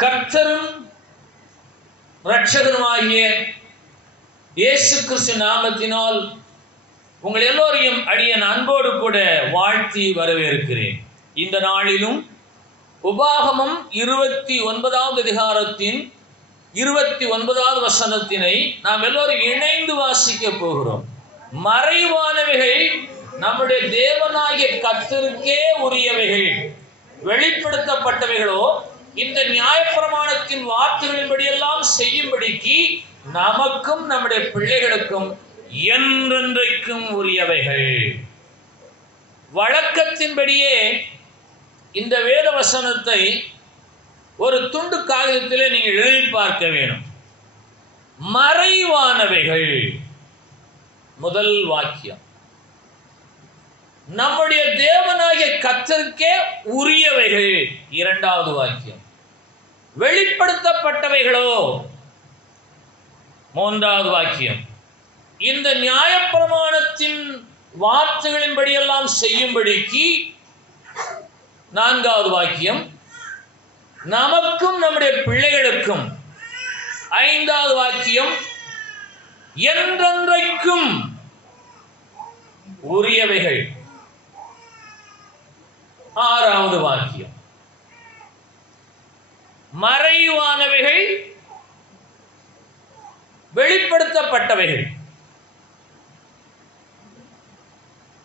கர்த்தரும் இரட்சகருமாகிய இயேசு கிறிஸ்து நாமத்தினால் உங்கள் எல்லோரையும் அடியேன் அன்போடு கூட வாழ்த்தி வரவேற்கிறேன். இந்த நாளிலும் உபாகமம் 29வது அதிகாரத்தின் 29வது வசனத்தினை நாம் எல்லோரும் இணைந்து வாசிக்க போகிறோம். மறைவானவைகள் நம்முடைய தேவனாகிய கர்த்தருக்கே உரியவைகள், வெளிப்படுத்தப்பட்டவைகளோ இந்த நியாயப்பிரமாணத்தின் வார்த்தைகளின்படியெல்லாம் செய்யும்படிக்கு நமக்கும் நம்முடைய பிள்ளைகளுக்கும் என்றென்றைக்கும் உரியவைகள். வழக்கத்தின்படியே இந்த வேத வசனத்தை ஒரு துண்டு காகிதத்திலே நீங்கள் எழுதி பார்க்க வேணும். மறைவானவைகள் முதல் வாக்கியம், நம்முடைய தேவனாகிய கர்த்தருக்கே உரியவைகள் இரண்டாவது வாக்கியம், வெளிப்படுத்தப்பட்டவைகளோ மூன்றாவது வாக்கியம், இந்த நியாயப்பிரமாணத்தின் வார்த்தைகளின்படியெல்லாம் செய்யும்படிக்கு நான்காவது வாக்கியம், நமக்கும் நம்முடைய பிள்ளைகளுக்கும் ஐந்தாவது வாக்கியம், என்றென்றைக்கும் உரியவைகள் ஆறாவது வாக்கியம். மறைவானவைகள், வெளிப்படுத்தப்பட்டவைகள்,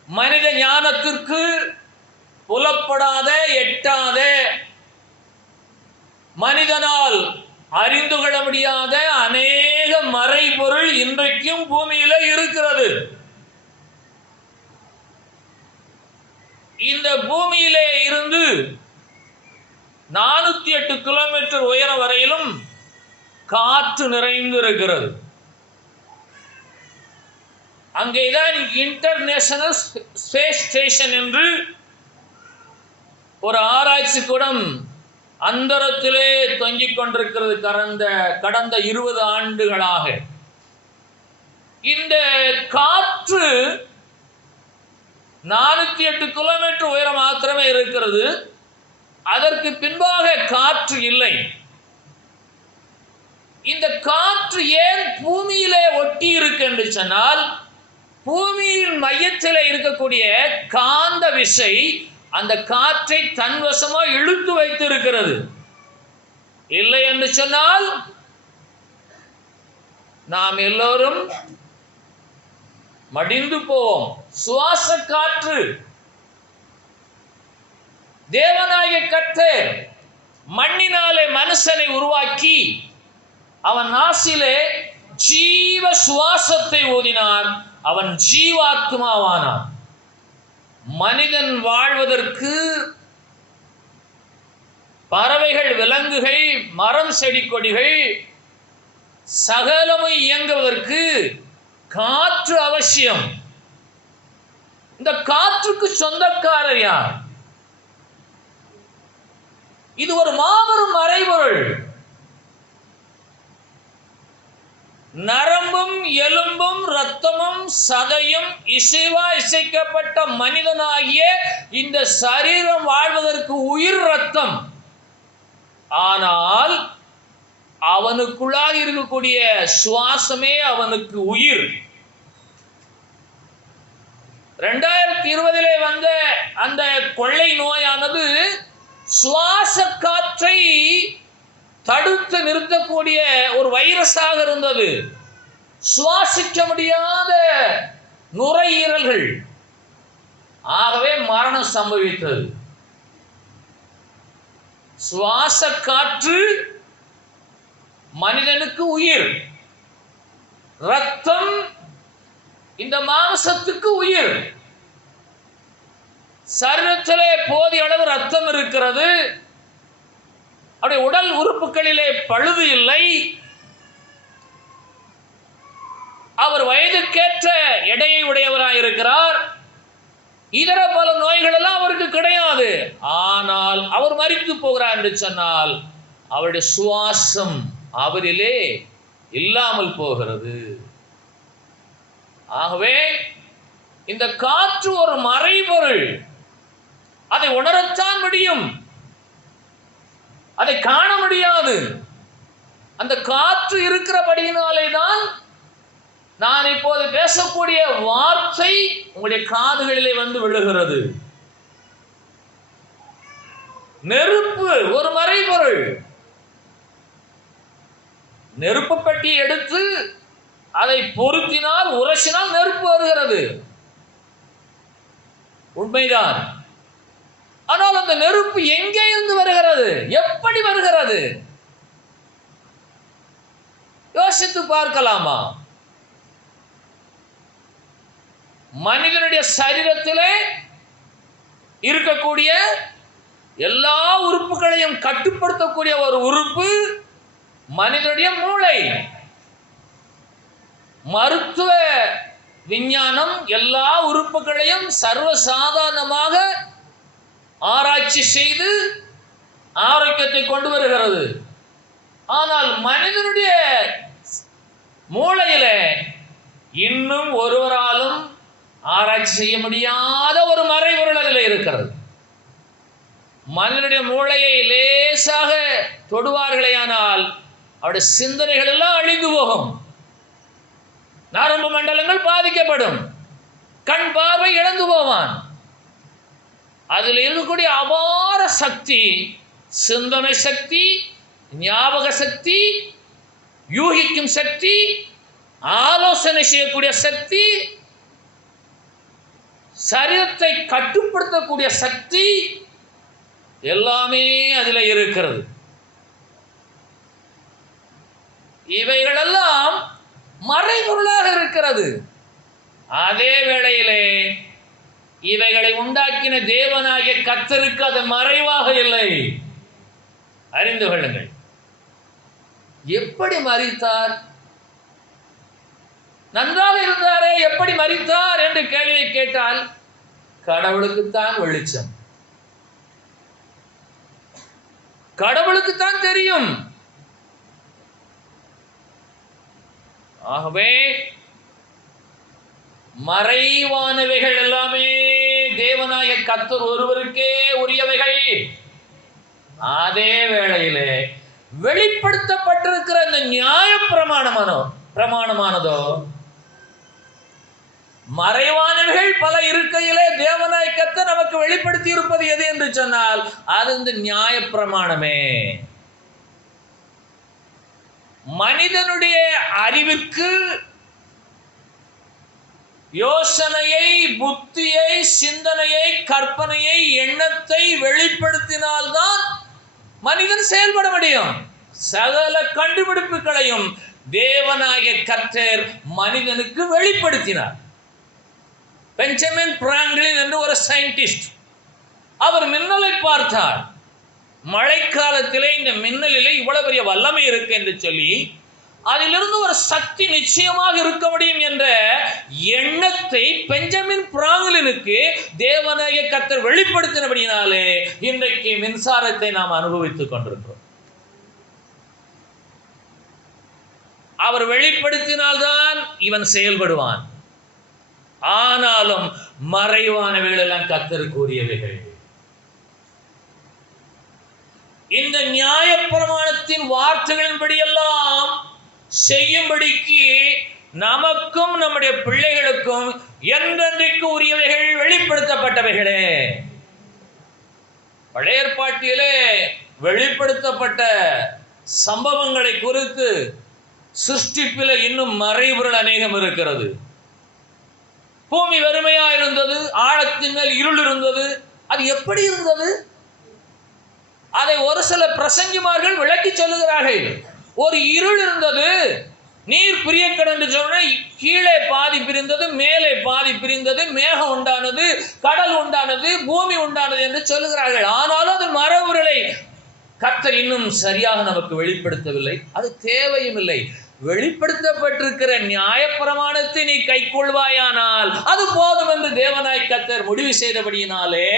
மனித ஞானத்திற்கு புலப்படாத எட்டாத, மனிதனால் அறிந்து கொள்ள முடியாத அநேக மறைபொருள் இன்றைக்கும் பூமியில இருக்கிறது. இந்த பூமியிலே இருந்து 408 கிலோமீட்டர் உயரம் வரையிலும் காற்று நிறைந்து இருக்கிறது. அங்கேதான் இன்டர்நேஷனல் ஸ்பேஸ் ஸ்டேஷன் என்று ஒரு ஆராய்ச்சி கூடம் அந்தரத்திலே தொங்கிக் கொண்டிருக்கிறது. கடந்த 20 ஆண்டுகளாக இந்த காற்று 408 கிலோமீட்டர் உயரம் மாத்திரமே இருக்கிறது. அதற்கு பின்பாக காற்று இல்லை. இந்த காற்று ஏன் பூமியிலே ஒட்டி இருக்கு என்று சொன்னால், பூமியின் மையத்தில் இருக்கக்கூடிய காந்த விசை அந்த காற்றை தன்வசமா இழுத்து வைத்து இருக்கிறது. இல்லை என்று சொன்னால் நாம் எல்லோரும் மடிந்து போவோம். சுவாச காற்று தேவனாகிய கர்த்தர் மண்ணினாலே மனுஷனை உருவாக்கி அவன் நாசிலே ஜீவ சுவாசத்தை ஊதினார். அவன் ஜீவாத்மாவானான். மனிதன் வாழ்வதற்கு, பறவைகள், விலங்குகள், மரம், செடி, கொடிகள் சகலமும் இயங்குவதற்கு காற்று அவசியம். இந்த காற்றுக்கு சொந்தக்காரர் யார்? இது ஒரு மாபெரும் மறைபொருள். நரம்பும் எலும்பும் இரத்தமும் சதையும் இசைக்கப்பட்ட மனிதனாகிய இந்த சரீரம் வாழ்வதற்கு உயிர் இரத்தம். ஆனால் அவனுக்குள்ளாக இருக்கக்கூடிய சுவாசமே அவனுக்கு உயிர். 2020 வந்த அந்த கொள்ளை நோயானது சுவாச காற்றை தடுத்து நிறுத்தக்கூடிய ஒரு வைரஸாக இருந்தது. சுவாசிக்க முடியாத நுரையீரல்கள், ஆகவே மரணம் சம்பவித்தது. சுவாச காற்று மனிதனுக்கு உயிர், இரத்தம் இந்த மாம்சத்துக்கு உயிர். சரீரத்திலே போதிய அளவு இரத்தம் இருக்கிறது. அவருடைய உடல் உறுப்புகளிலே பழுது இல்லை. அவர் வயதுக்கேற்ற எடையை உடையவராய் இருக்கிறார். இதர பல நோய்கள் எல்லாம் அவருக்கு கிடையாது. ஆனால் அவர் மரித்து போகிறார் என்று சொன்னால் அவருடைய சுவாசம் அவரிலே இல்லாமல் போகிறது. ஆகவே இந்த காற்று ஒரு மறைபொருள். அதை உணரத்தான் முடியும். அதை காண முடியாது. அந்த காற்று இருக்கிறபடியினாலே தான் நான் இப்போது பேசக்கூடிய வார்த்தை உங்களுடைய காதுகளிலே வந்து விழுகிறது. நெருப்பு ஒரு மறைபொருள். நெருப்பு பெட்டி எடுத்து அதை பொருத்தினால், உரசினால் நெருப்பு வருகிறது, உண்மைதான். ஆனால் அந்த நெருப்பு எங்கே இருந்து வருகிறது, எப்படி வருகிறது? யோசித்து பார்க்கலாமா? மனிதனுடைய சரீரத்திலே இருக்கக்கூடிய எல்லா உறுப்புகளையும் கட்டுப்படுத்தக்கூடிய ஒரு உறுப்பு மனிதனுடைய மூளை. மருத்துவ விஞ்ஞானம் எல்லா உறுப்புகளையும் சர்வசாதாரணமாக ஆராய்ச்சி செய்து ஆரோக்கியத்தை கொண்டு வருகிறது. ஆனால் மனிதனுடைய மூளையில இன்னும் ஒருவராலும் ஆராய்ச்சி செய்ய முடியாத ஒரு மறைபொருள் அதில் இருக்கிறது. மனிதனுடைய மூளையை லேசாக தொடுவார்களேயானால் அவருடைய சிந்தனைகள் எல்லாம் அழிந்து போகும், நரம்பு மண்டலங்கள் பாதிக்கப்படும், கண் பார்வை இழந்து போவான். அதில் இருக்கக்கூடிய அபார சக்தி, சிந்தனை சக்தி, ஞாபக சக்தி, யூகிக்கும் சக்தி, ஆலோசனை செய்யக்கூடிய சக்தி, சரீரத்தை கட்டுப்படுத்தக்கூடிய சக்தி எல்லாமே அதில் இருக்கிறது. இவைகளெல்லாம் மறைபொருளாக இருக்கிறது. அதே வேளையிலே இவைகளை உண்டாக்கின தேவனாகிய கர்த்தருக்கு அது மறைவாக இல்லை. அறிந்து கொள்ளுங்கள். எப்படி மரித்தார்? நன்றாக இருந்தாரே, எப்படி மரித்தார் என்று கேள்வியை கேட்டால் கடவுளுக்குத்தான் வெளிச்சம், கடவுளுக்குத்தான் தெரியும். ஆகவே மறைவானவைகள் எல்லாமே தேவனாகிய கர்த்தர் ஒருவருக்கே உரியவைகள். அதே வேளையிலே வெளிப்படுத்தப்பட்டிருக்கிற இந்த நியாய பிரமாணமானதோ மறைவானவைகள் பல இருக்கையிலே தேவனாகிய கர்த்தர் நமக்கு வெளிப்படுத்தி இருப்பது எது என்று சொன்னால் அது இந்த நியாய பிரமாணமே. மனிதனுடைய அறிவிற்கு, யோசனையை, புத்தியை, சிந்தனையை, கற்பனையை, எண்ணத்தை வெளிப்படுத்தினால்தான் மனிதன் செயல்பட முடியும். சகல கண்டுபிடிப்புகளையும் தேவனாகிய கர்த்தர் மனிதனுக்கு வெளிப்படுத்தினார். பெஞ்சமின் பிராங்கிலின் என்று ஒரு சயின்டிஸ்ட், அவர் மின்னலை பார்த்தார். மழைக்காலத்திலே இந்த மின்னலிலே இவ்வளவு பெரிய வல்லமை இருக்கு என்று சொல்லி அதிலிருந்து ஒரு சக்தி நிச்சயமாக இருக்க முடியும் என்ற எண்ணத்தை பெஞ்சமின் பிராங்கிலினுக்கு தேவனாகிய கர்த்தர் வெளிப்படுத்தினபடினாலே இன்றைக்கு மின்சாரத்தை நாம் அனுபவித்துக் கொண்டிருக்கிறோம். அவர் வெளிப்படுத்தினால்தான் இவன் செயல்படுவான். ஆனாலும் மறைவானவைகள் எல்லாம் கர்த்தருக்கு உரியவைகள். இந்த நியாய பிரமாணத்தின் வார்த்தைகளின்படி எல்லாம் செய்யும்படிக்கு நமக்கும் நம்முடைய பிள்ளைகளுக்கும் என்றென்றைக்கு உரியவைகள் வெளிப்படுத்தப்பட்டவைகளே. பழைய ஏற்பாட்டிலே வெளிப்படுத்தப்பட்ட சம்பவங்களை குறித்து சிருஷ்டிப்பில் இன்னும் மறைபொருள் அநேகம் இருக்கிறது. பூமி வெறுமையா இருந்தது, ஆழத்தின் மேல் இருள் இருந்தது. அது எப்படி இருந்தது? அதை ஒரு சில பிரசங்கிமார்கள் விளக்கி சொல்லுகிறார்கள். ஒரு இருள் இருந்தது, நீர் பிரியக்கடந்து சொன்ன கீழே பாதி பிரிந்தது, மேலே பாதி பிரிந்தது, மேகம் உண்டானது, கடல் உண்டானது, பூமி உண்டானது என்று சொல்லுகிறார்கள். ஆனாலும் அது மறைபொருளை கர்த்தர் இன்னும் சரியாக நமக்கு வெளிப்படுத்தவில்லை. அது தேவையும் இல்லை. வெளிப்படுத்தப்பட்டிருக்கிற நியாயப்பிரமாணத்தை நீ கைக்கொள்வாயானால் அது போதும் என்று தேவனாய் கர்த்தர் முடிவு செய்தபடியினாலே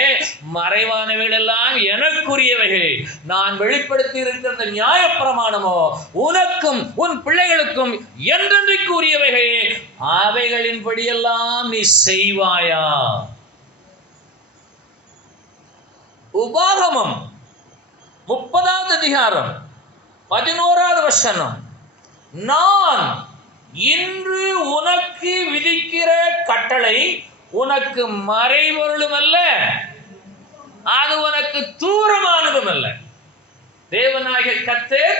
மறைவானவைகள் எல்லாம் எனக்குரியவைகள். நான் வெளிப்படுத்தி இருக்கிற இந்த நியாயப்பிரமாணமோ உனக்கும் உன் பிள்ளைகளுக்கும் என்றென்றைக்கு உரியவைகள். அவைகளின்படியெல்லாம் நீ செய்வாயா? உபாகமம் 30வது அதிகாரம் 11வது வசனம், நான் இன்று உனக்கு விதிக்கிற கட்டளை உனக்கு மறைபொருளும் அல்ல, அது உனக்கு தூரமானதும் அல்ல. தேவனாகிய கர்த்தர்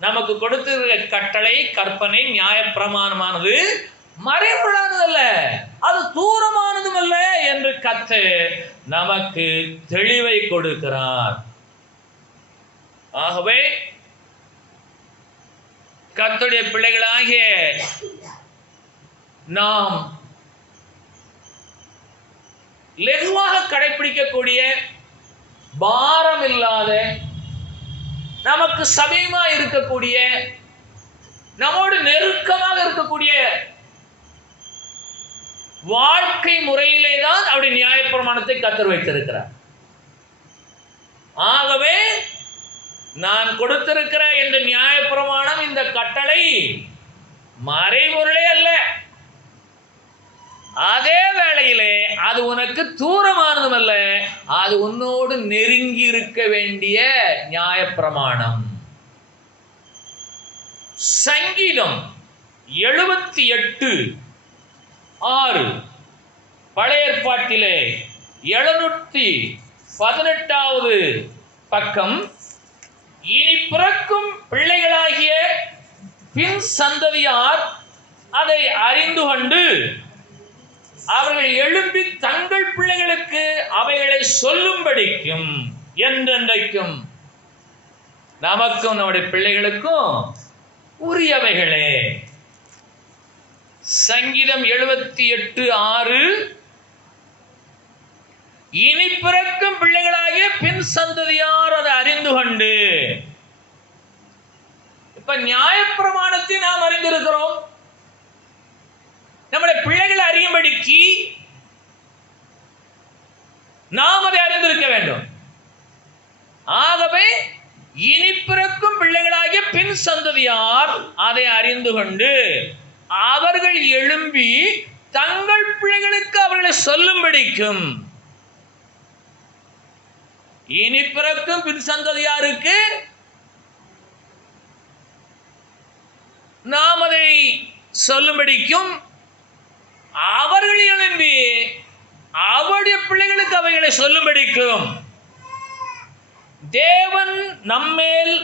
நமக்கு கொடுத்திருக்கிற கட்டளை, கற்பனை, நியாயப்பிரமாணமானது மறைபொருளானது அல்ல, அது தூரமானதும் அல்ல என்று கர்த்தர் நமக்கு தெளிவை கொடுக்கிறார். ஆகவே கர்த்தருடைய பிள்ளைகளாகிய நாம் லெகுவாக கடைபிடிக்கக்கூடிய, பாரம் இல்லாத, நமக்கு சமீபமா இருக்கக்கூடிய, நம்மோடு நெருக்கமாக இருக்கக்கூடிய வாழ்க்கை முறையிலே தான் அவருடைய நியாயப்பிரமாணத்தை கர்த்தர் வைத்திருக்கிறார். ஆகவே நான் கொடுத்திருக்கிற இந்த நியாயப்பிரமாணம், இந்த கட்டளை மறைபொருளே அல்ல, அதே வேளையிலே அது உனக்கு தூரமானதும் அல்ல, அது உன்னோடு நெருங்கி இருக்க வேண்டிய நியாயப்பிரமாணம். சங்கீதம் 78:6 பழைய ஏற்பாட்டிலே 718வது பக்கம், இனி பிறக்கும் பிள்ளைகளாகிய பின் சந்ததியார் அதை அறிந்து கொண்டு அவர்கள் எழும்பி தங்கள் பிள்ளைகளுக்கு அவைகளை சொல்லும்படிக்கும் என்றென்றைக்கும் நமக்கும் நம்முடைய பிள்ளைகளுக்கும் உரியவைகளே. சங்கீதம் 78:6, இனி பிறக்கும் பிள்ளைகளாகிய பின் சந்ததியார் அதை அறிந்து கொண்டு. இப்ப நியாயப்பிரமாணத்தை நாம் அறிந்திருக்கிறோம், நம்முடைய பிள்ளைகளை அறியும்படிக்கு நாம் அதை அறிந்திருக்க வேண்டும். ஆகவே இனி பிறக்கும் பிள்ளைகளாகிய பின் சந்ததியார் அதை அறிந்து கொண்டு அவர்கள் எழும்பி தங்கள் பிள்ளைகளுக்கு அவர்களை சொல்லும்படிக்கும். இனி பிறக்கும் பின் சந்ததியாருக்கு நாம் அதை சொல்லும்படிக்கும் அவர்கள் எழும்பி அவருடைய பிள்ளைகளுக்கு அவைகளை சொல்லும்படிக்கும். தேவன் மேல்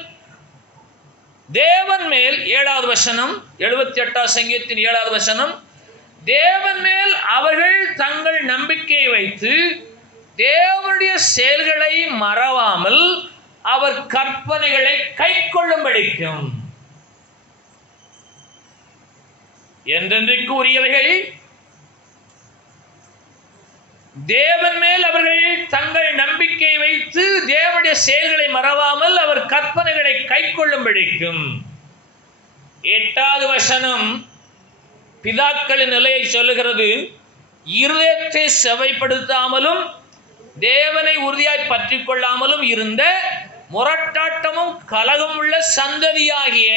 7வது வசனம், 78 சங்கீதத்தின் 7வது வசனம், தேவன் மேல் அவர்கள் தங்கள் நம்பிக்கையை வைத்து தேவனுடைய செயல்களை மறவாமல் அவர் கற்பனைகளை கைக்கொள்ளும்படிக்கும். என்றென்றைக்கு உரியவைகள் தேவன் மேல் அவர்கள் தங்கள் நம்பிக்கை வைத்து தேவனுடைய செயல்களை மறவாமல் அவர் கற்பனைகளை கைக்கொள்ளும்படிக்கும். 8வது வசனம் பிதாக்களின் நிலையை சொல்லுகிறது. இருதயத்தை செவைப்படுத்தாமலும் தேவனை உறுதியாய் பற்றி கொள்ளாமலும் இருந்த முரட்டாட்டமும் கலகம் உள்ள சந்ததியாகிய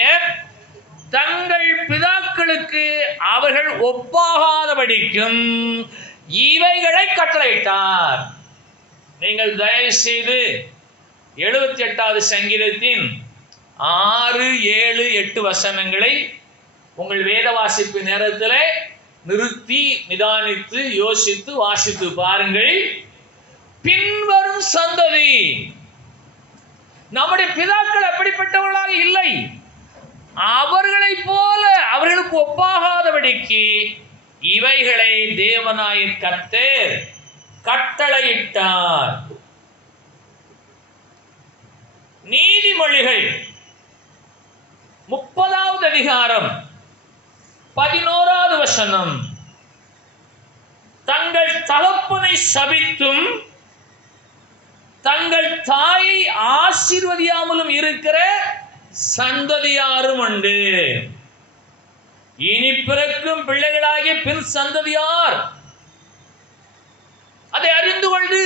தங்கள் பிதாக்களுக்கு அவர்கள் ஒப்பாகாதபடிக்கும் இவைகளை கட்டளையிட்டார். நீங்கள் தயவு செய்து 78வது சங்கீதத்தின் 6, 7, 8 வசனங்களை உங்கள் வேத வாசிப்பு நேரத்தில் நிறுத்தி நிதானித்து யோசித்து வாசித்து பாருங்கள். பின்வரும் சந்ததி, நம்முடைய பிதாக்கள் அப்படிப்பட்டவர்களாக இல்லை, அவர்களைப் போல அவர்களுக்கு ஒப்பாகாதபடிக்கு இவைகளை தேவனாய கர்த்தர் கட்டளையிட்டார். நீதிமொழிகள் 30வது அதிகாரம் 11வது வசனம், தங்கள் தகப்பனை சபித்தும் தங்கள் தாயை ஆசீர்வதியாமலும் இருக்கிற சந்ததியாரும் உண்டு. இனி பிறக்கும் பிள்ளைகளாகிய பின் சந்ததியார் அதை அறிந்து கொண்டு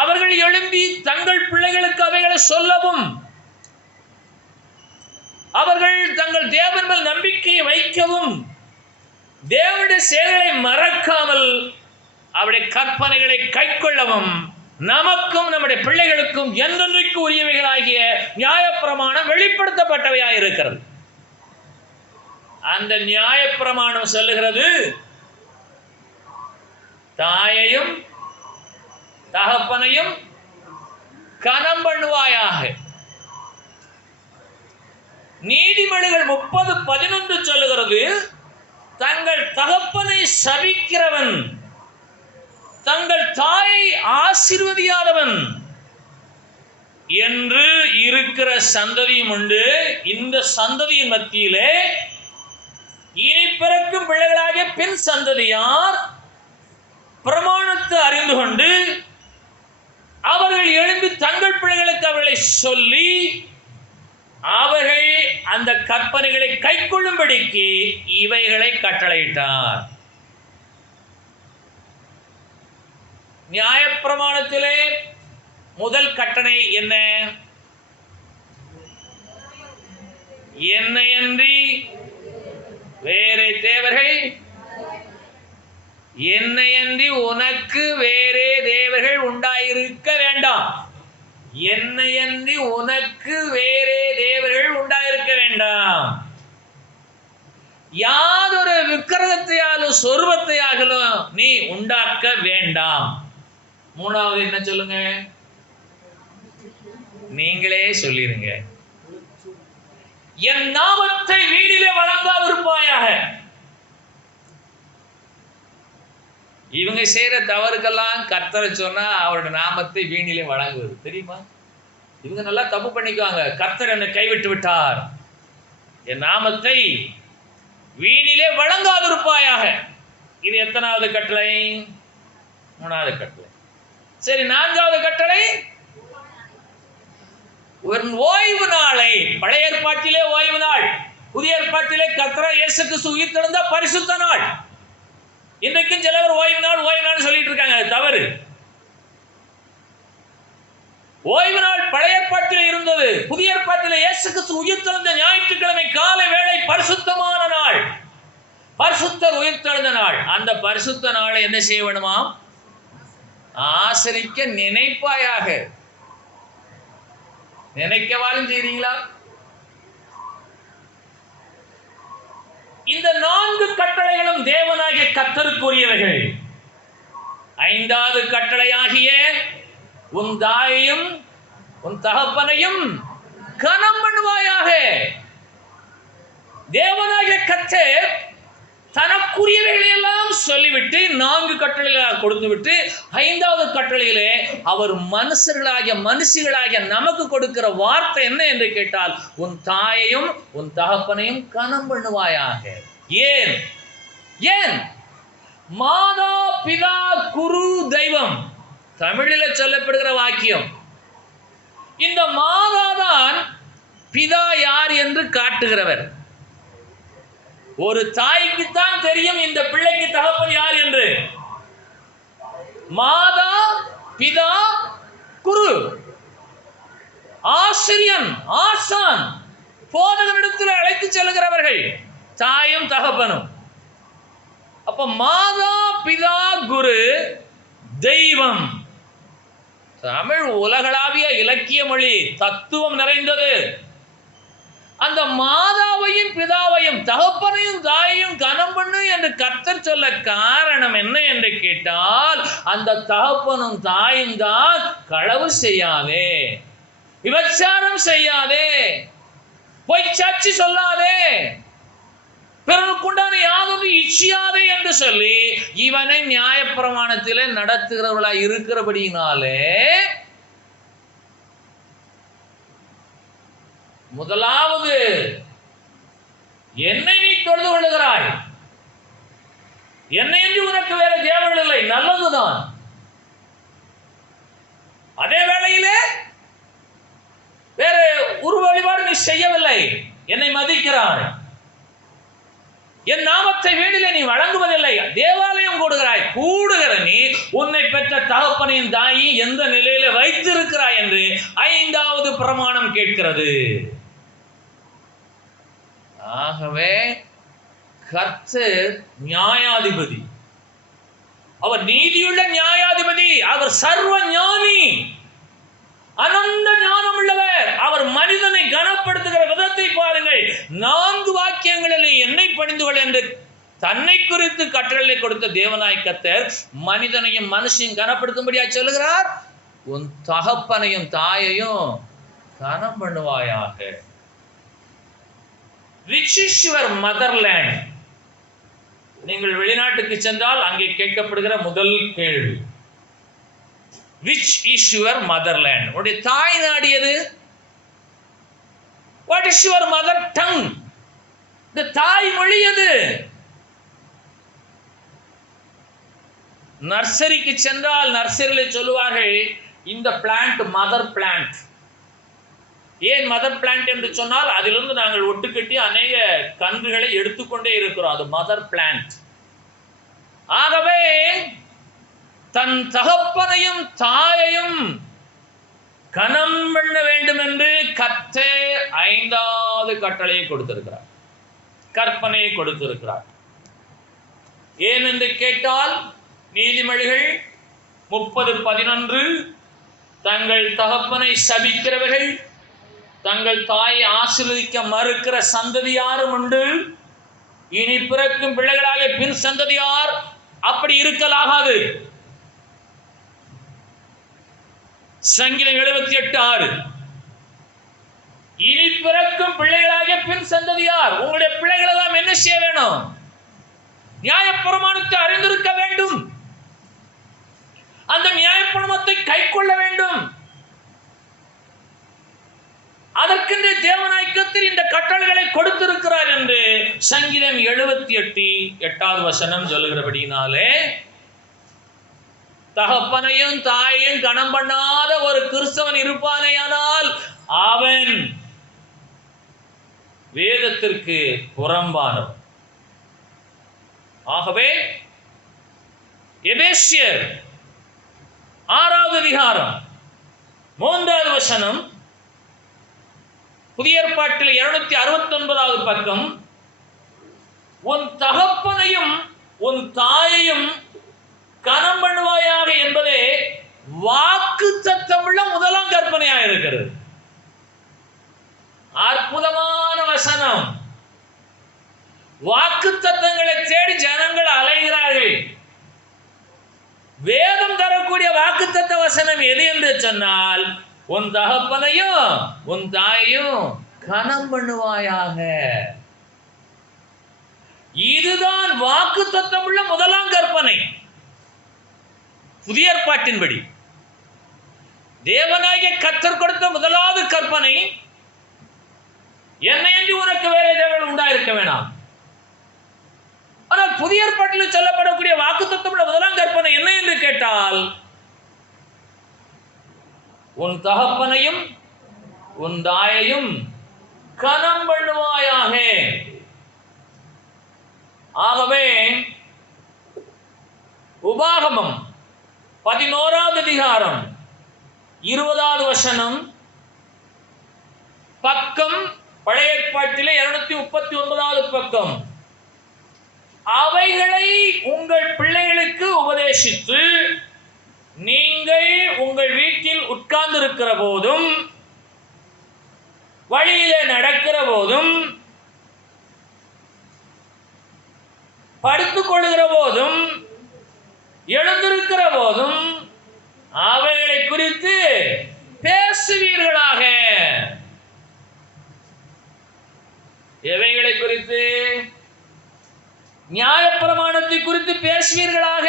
அவர்கள் எழும்பி தங்கள் பிள்ளைகளுக்கு அவைகளை சொல்லவும் அவர்கள் தங்கள் தேவன் மேல் நம்பிக்கையை வைக்கவும் தேவனுடைய செயல்களை மறக்காமல் அவருடைய கற்பனைகளை கைக்கொள்ளவும் நமக்கும் நம்முடைய பிள்ளைகளுக்கும் என்றென்றைக்கு உரியவைகளாகிய நியாயப்பிரமாணம் வெளிப்படுத்தப்பட்டவையாக இருக்கிறது. அந்த நியாயப்பிரமாணம் சொல்லுகிறது, தாயையும் தகப்பனையும் கனம் பண்ணுவாயாக. நீதிமொழிகள் 30:11 சொல்லுகிறது, தங்கள் தகப்பனை சபிக்கிறவன் தங்கள் தாயை ஆசீர்வதியாதவன் என்று இருக்கிற சந்ததியும் உண்டு. இந்த சந்ததியின் மத்தியிலே இனி பிறக்கும் பிள்ளைகளாகிய பின் சந்ததியார் பிரமாணத்தை அறிந்து கொண்டு அவர்கள் எழும்பி தங்கள் பிள்ளைகளுக்கு அவர்களை சொல்லி அவர்கள் அந்த கற்பனைகளை கைக்கொள்ளும்படிக்கு இவைகளை கட்டளையிட்டார். நியாயப்பிரமாணத்திலே முதல் கட்டளை என்ன? என்னையன்றி வேறே தேவர்கள், என்னையன்றி உனக்கு வேறே தேவர்கள் உண்டாயிருக்க வேண்டாம். என்னையன்றி உனக்கு வேறே தேவர்கள் உண்டாயிருக்க வேண்டாம். யாதொரு விக்கிரகத்தையாலும் சொருபத்தையாகலும் நீ உண்டாக்க வேண்டாம். மூணாவது என்ன சொல்லுங்க? நீங்களே சொல்லிருங்க. என் நாமத்தை வீணிலே வழங்காதிருப்பாயாக. இவங்க செய்யற தவறுக்கெல்லாம் கர்த்தரை சொன்னா அவரோட நாமத்தை வீணிலே வழங்குவது தெரியுமா? இவங்க நல்லா தப்பு பண்ணிக்குவாங்க. கர்த்தர் என்னை கைவிட்டு விட்டார், என் நாமத்தை வீணிலே வழங்காதிருப்பாயாக. இது எத்தனாவது கட்டளை? மூணாவது கட்டளை. சரி, நான்காவது கட்டளை, ஒரு ஓய்வு நாளை. பழைய ஏற்பாட்டிலே ஓய்வு நாள், புதிய ஏற்பாட்டிலே கர்த்தர் இயேசு கிறிஸ்து உயிர்த்தெழுந்த பரிசுத்த நாள். இன்றைக்கும் சிலவர் ஓய்வு நாள் ஓய்வு நாள் சொல்லிட்டு இருக்காங்க, அது தவறு. ஓய்வு நாள் பழைய ஏற்பாட்டில் இருந்தது. புதிய ஏற்பாட்டில் இயேசு கிறிஸ்து உயிர்த்தெழுந்த ஞாயிற்றுக்கிழமை காலை வேளை பரிசுத்தமான நாள், பரிசுத்தர் உயிர்த்தெழுந்த நாள். அந்த பரிசுத்த நாளை என்ன செய்ய வேணுமா? ஆசரிக்க நினைப்பாயாக. நினைக்கவாலும் செய்றீங்களா? இந்த 4 கட்டளைகளும் தேவனாகிய கர்த்தருக்குரியவைகள். ஐந்தாவது கட்டளையாகிய உன் தாயையும் உன் தகப்பனையும் கனம் பண்ணுவாயாக. தேவனாகிய கர்த்தர் தனக்குரியவைகளை எல்லாம் சொல்லிவிட்டு 4 கட்டளைகளை கொடுத்து விட்டு 5வது கட்டளையிலே அவர் மனுஷிகளாகிய நமக்கு கொடுக்கிற வார்த்தை என்ன என்று கேட்டால், உன் தாயையும் உன் தகப்பனையும் கனம் பண்ணுவாயாக. ஏன்? ஏன்? மாதா பிதா குரு தெய்வம் தமிழில் சொல்லப்படுகிற வாக்கியம். இந்த மாதாதான் பிதா யார் என்று காட்டுகிறவர். ஒரு தாய்க்குத்தான் தெரியும் இந்த பிள்ளைக்கு தகப்பன் யார் என்று. மாதா பிதா குரு, ஆசிரியன் ஆசான் போதகனிடத்தில் அழைத்து செல்கிறவர்கள் தாயும் தகப்பனும். அப்ப மாதா பிதா குரு தெய்வம். தமிழ் உலகளாவிய இலக்கிய மொழி, தத்துவம் நிறைந்தது. அந்த மாதாவையும் பிதாவையும் தகப்பனையும் தாயையும் கனம் பண்ணு என்று கர்த்தர் சொல்ல காரணம் என்ன என்று கேட்டால், அந்த தகப்பனும் தாயும் தான் களவு செய்யாதே, விபச்சாரம் செய்யாதே, பொய்ச்சாட்சி சொல்லாதே, பிறனுக்குண்டான யாதொன்று இச்சியாதே என்று சொல்லி இவனை நியாயப்பிரமாணத்திலே நடத்துகிறவர்களாய் இருக்கிறபடியினாலே முதலாவது என்னை நீ தொழுது கொள்ளுகிறாய், என்னை என்று உனக்கு வேற தேவர்கள் இல்லை, நல்லதுதான். அதே வேளையிலே வேற உருவ வழிபாடு நீ செய்யவில்லை, என்னை மதிக்கிறாய், என் நாமத்தை வீடிலே நீ வழங்குவதில்லை, தேவாலயம் கூடுகிற நீ உன்னை பெற்ற தகப்பனையும் தாயையும் எந்த நிலையில வைத்திருக்கிறாய் என்று 5வது பிரமாணம் கேட்கிறது. ஆகவே கர்த்தர் நியாயாதிபதி. அவர் நீதியுள்ள நியாயாதிபதி, அவர் சர்வ ஞானி, அனந்த ஞானம் உள்ளவர். அவர் மனிதனை கனப்படுத்துகிற விதத்தை பாருங்கள். 4 வாக்கியங்களில் என்னை பணிந்து கொள் என்று தன்னை குறித்து கட்டளை கொடுத்த தேவனாய் கர்த்தர் மனிதனையும் மனுஷனையும் கனப்படுத்தும்படியா சொல்லுகிறார், உன் தகப்பனையும் தாயையும் கனம் பண்ணுவாயாக. Which is your motherland? நீங்கள் வெளிநாட்டுக்கு சென்றால் அங்கே கேட்கப்படுகிற முதல் கேள்வி, which is your motherland? உடைய தாய் நாடு எது? What is your mother tongue? இந்த தாய் மொழி எது? நர்சரிக்கு சென்றால் நர்சரியில் சொல்லுவார்கள், இந்த பிளான்ட் மதர் பிளான்ட். ஏன் மதர் பிளான்ட் என்று சொன்னால், அதிலிருந்து நாங்கள் ஒட்டுக்கட்டி அநேக கன்றுகளை எடுத்துக்கொண்டே இருக்கிறோம். அது மதர் பிளான்ட். ஆகவே தன் தகப்பனையும் தாயையும் கனம் பண்ண வேண்டும் என்று கர்த்தர் 5வது கட்டளையை கொடுத்திருக்கிறார், கற்பனையை கொடுத்திருக்கிறார். ஏன் என்று கேட்டால், நீதிமொழிகள் 30:11, தங்கள் தகப்பனை சபிக்கிறவர்கள் தங்கள் தாயை ஆசீர்வதிக்க மறுக்கிற சந்ததியாரும் உண்டு, இனி பிறக்கும் பிள்ளைகளாக பின் சந்ததியார் அப்படி இருக்கலாகாது. சங்கீதம் 78:6, இனி பிறக்கும் பிள்ளைகளாக பின் சந்ததியார். உங்களுடைய பிள்ளைகளை தான் என்ன செய்ய வேணும்? நியாயப்பிரமாணத்தை அறிந்திருக்க வேண்டும், அந்த நியாயப்பிரமாணத்தை கை கொள்ள வேண்டும். அதற்கென்று தேவனாய் கர்த்தர் இந்த கட்டளைகளை கொடுத்திருக்கிறார் என்று சங்கீதம் 78:8 வசனம் சொல்லுகிறபடினாலே, தகப்பனையும் தாயையும் கனம் பண்ணாத ஒரு கிறிஸ்தவன் இருப்பானேயானால் அவன் வேதத்திற்கு புறம்பானவன். ஆகவே எபேசியர் 6வது அதிகாரம் 3வது வசனம், புதிய ஏற்பாட்டில் 269வது பக்கம், உன் தகப்பனையும் உன் தாயையும் கனம் பண்ணுவாயாக என்பதே வாக்கு தத்தமுள்ள முதலாம் கற்பனையாக இருக்கிறது. அற்புதமான வசனம். வாக்கு தத்தங்களை தேடி ஜனங்கள் அலைகிறார்கள். வேதம் தரக்கூடிய வாக்கு தத்த வசனம் எது என்று சொன்னால், உன் தகப்பனையும் உன் தாயையும் கனம் பண்ணுவாயாக. இதுதான் வாக்கு தத்தமுள்ள முதலாம் கற்பனை. புதிய ஏற்பாட்டின்படி தேவனாகிய கர்த்தர் கொடுத்த முதலாவது கற்பனை, என்னையன்றி உனக்கு வேற தேவன் உண்டாயிருக்க வேணாம். ஆனால் புதிய ஏற்பாட்டில் சொல்லப்படக்கூடிய வாக்கு தத்தமுள்ள முதலாம் கற்பனை என்ன என்று கேட்டால், உன் தகப்பனையும் உன் தாயையும் கனம் பண்ணுவாயாக. ஆகவே உபாகமம் 11வது அதிகாரம் 20வது வசனம், பக்கம் பழைய ஏற்பாட்டிலே 239வது பக்கம், அவைகளை உங்கள் பிள்ளைகளுக்கு உபதேசித்து நீங்கள் உங்கள் வீட்டில் உட்கார்ந்து இருக்கிற போதும், வழியிலே நடக்கிற போதும், படுத்துக் கொள்ளுகிற போதும், எழுந்திருக்கிற போதும் அவைகளை குறித்து பேசுவீர்களாக. எவைகளை குறித்து? நியாயப்பிரமாணத்தை குறித்து பேசுவீர்களாக.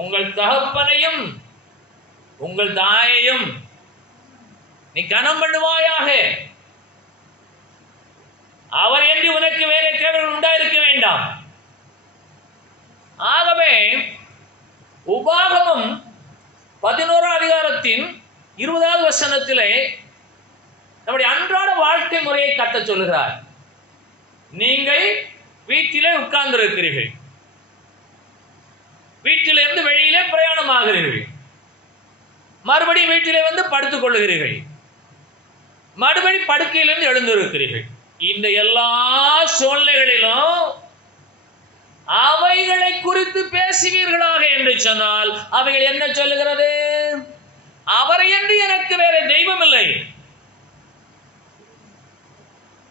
உங்கள் தகப்பனையும் உங்கள் தாயையும் நீ கனம் பண்ணுவாயாக. அவர் என்று உனக்கு வேற தேவன் உண்டாயிருக்க வேண்டாம். ஆகவே உபாகமம் 11வது அதிகாரத்தின் 20வது வசனத்திலே நம்முடைய அன்றாட வாழ்க்கை முறையை கட்ட சொல்லுகிறார். நீங்கள் வீட்டிலே உட்கார்ந்து இருக்கிறீர்கள், வீட்டிலிருந்து வெளியிலே பிரயாணமாகிறீர்கள், மறுபடியும் வீட்டிலே வந்து படுத்துக் கொள்ளுகிறீர்கள், மறுபடி படுக்கையிலிருந்து எழுந்திருக்கிறீர்கள். இந்த எல்லா சூழ்நிலைகளிலும் அவைகளை குறித்து பேசுவீர்களாக என்று சொன்னால் அவைகள் என்ன சொல்லுகிறது? அவரை என்று எனக்கு வேற தெய்வம் இல்லை,